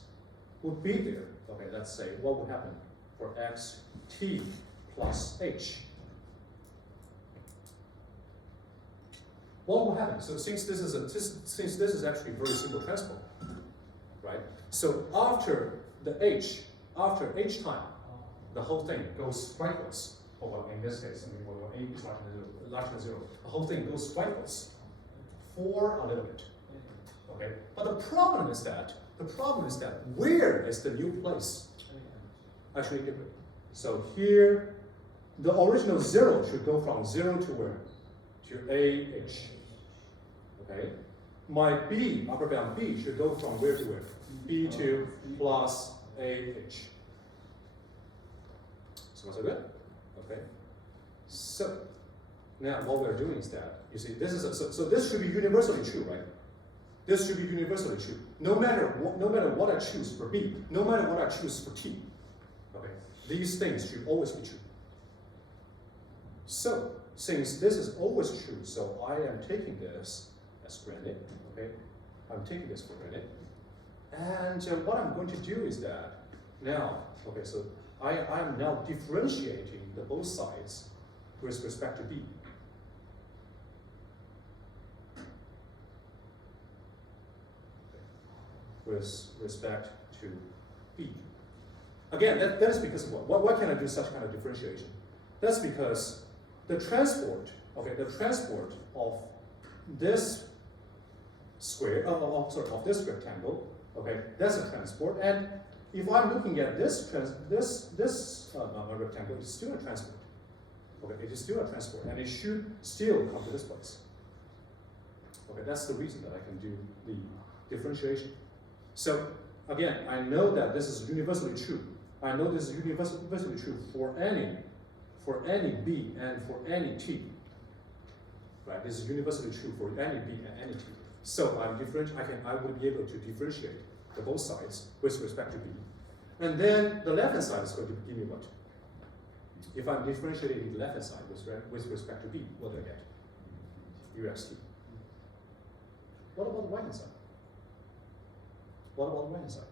would be there. Okay, let's say what would happen for x t plus h. What will happen? So since this is actually very simple transport, right? So after h time, the whole thing goes rightwards. Or well, in this case, when a is larger than 0, the whole thing goes rightwards for a little bit. Okay, but the problem is that where is the new place I should integrate? So here, the original 0 should go from 0 to where? To AH. Okay. my B, upper bound B, should go from where to where? B to plus AH. So was that good? Okay. So now what we're doing is that, you see, this is so this should be universally true, right? This should be universally true. No matter what I choose for B, no matter what I choose for T. Okay. These things should always be true. So since this is always true, so I am taking this as granted. Okay. I'm taking this for granted. And what I'm going to do is that now, okay, so I am now differentiating the both sides with respect to B. With respect to B. Again, that is because of what? Why can I do such kind of differentiation? That's because the transport, okay, the transport of this square, of this rectangle, okay, that's a transport. And if I'm looking at this rectangle, it's still a transport. Okay, it is still a transport, and it should still come to this place. Okay, that's the reason that I can do the differentiation. So again, I know that this is universally true. I know this is universally true for any B and for any T. Right? This is universally true for any B and any T. So I will be able to differentiate the both sides with respect to B. And then the left hand side is going to give me what? If I'm differentiating the left hand side with respect to B, what do I get? UXT. What about the right hand side? What about the right hand side?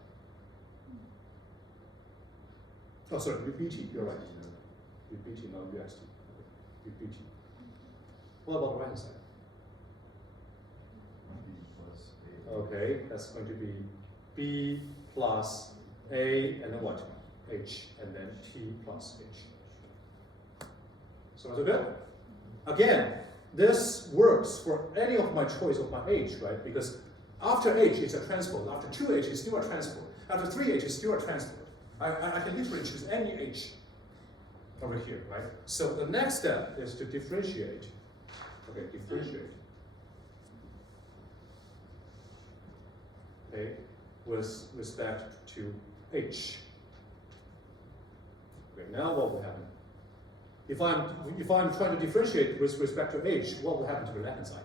Oh, sorry, UBT, you're right. UBT, not UXT. UBT. What about the right hand side? B plus A. Okay, that's going to be B plus A, and then what? H, and then T plus H. So is it good? Again, this works for any of my choice of my H, right? Because after H is a transport, after 2H is still a transport, after 3H is still a transport. I can literally choose any H over here, right? So the next step is to differentiate. Okay, differentiate. Okay, with respect to H. Okay, now what will happen? If I'm trying to differentiate with respect to H, what will happen to the left hand side?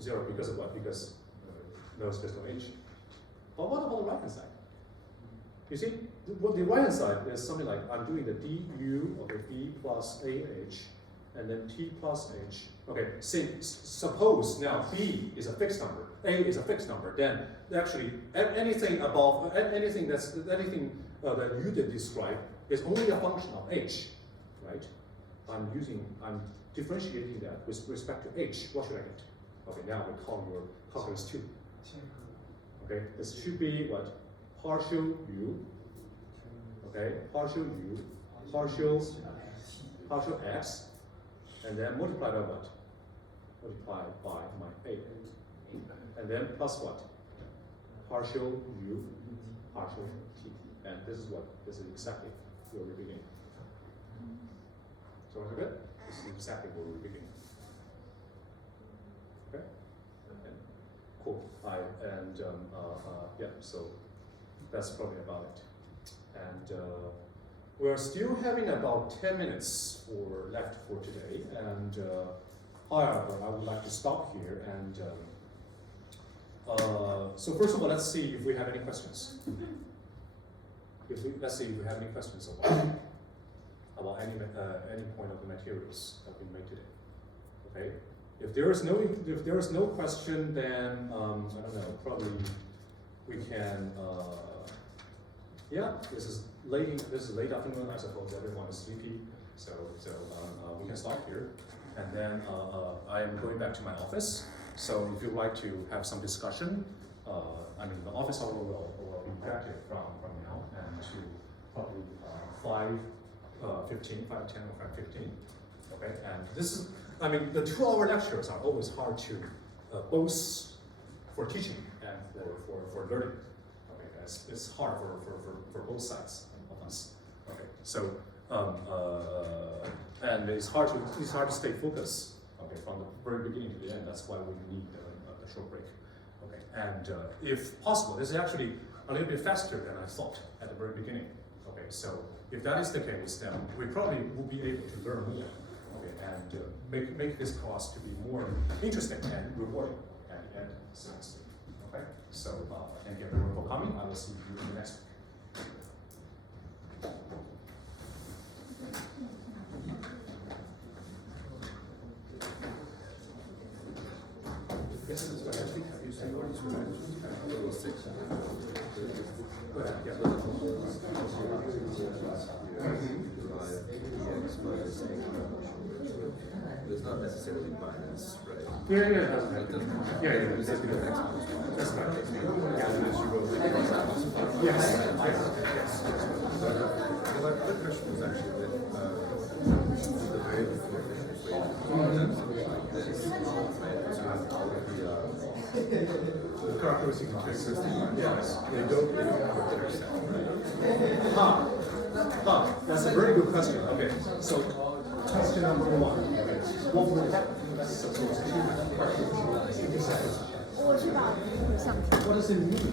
0 because of what? Because there's no H. But what about the right hand side? You see, the right hand side is something like I'm doing the du, okay, B plus AH, and then T plus H. Okay, suppose now B is a fixed number, A is a fixed number, then actually anything above, anything that you did describe is only a function of H, right? I'm differentiating that with respect to H. What should I get? Okay, now we call your calculus 2. Okay, this should be what? Partial U, okay, partial U, partial X, and then multiply by what? Multiply by my A. And then plus what? Partial U, partial T. And this is what? This is exactly where we begin. So is it good? This is exactly where we begin. Okay? And cool. Yeah, so that's probably about it. And we're still having about 10 minutes left for today. And however, I would like to stop here. And so first of all, let's see if we have any questions. Let's see if we have any questions about any point of the materials that we made today. Okay. If there is no question, then I don't know. Probably we can. Yeah, this is late afternoon. I suppose everyone is sleepy, so we can stop here. And then I am going back to my office. So if you'd like to have some discussion, the office hour will be effective from now and to probably 5:15, 5:10 or 5:15. Okay, and this is, the 2-hour lectures are always hard to both for teaching and for learning. Okay, it's hard for both sides of us. Okay, so and it's hard to stay focused. Okay, from the very beginning to the end. That's why we need a short break. Okay, and if possible, this is actually a little bit faster than I thought at the very beginning. Okay, so if that is the case, then we probably will be able to learn more. Okay, and make this course to be more interesting and rewarding at the end of the semester. Okay, so thank you everyone for coming. I will see you in the next week. Yes, this is what I think. Have you seen all these six? Go ahead, yeah. It's not necessarily minus, right? Yeah. It doesn't. Yeah. It's just because X plus Y. That's right. Yeah, and as you go with X plus Y. Yes. But my other question was actually with the variable coefficient equation. Like this, right? So you have all of the Characteristic yes, they don't have a intercept, right? That's a very good question. Okay, so question number one. What would happen? What does it mean?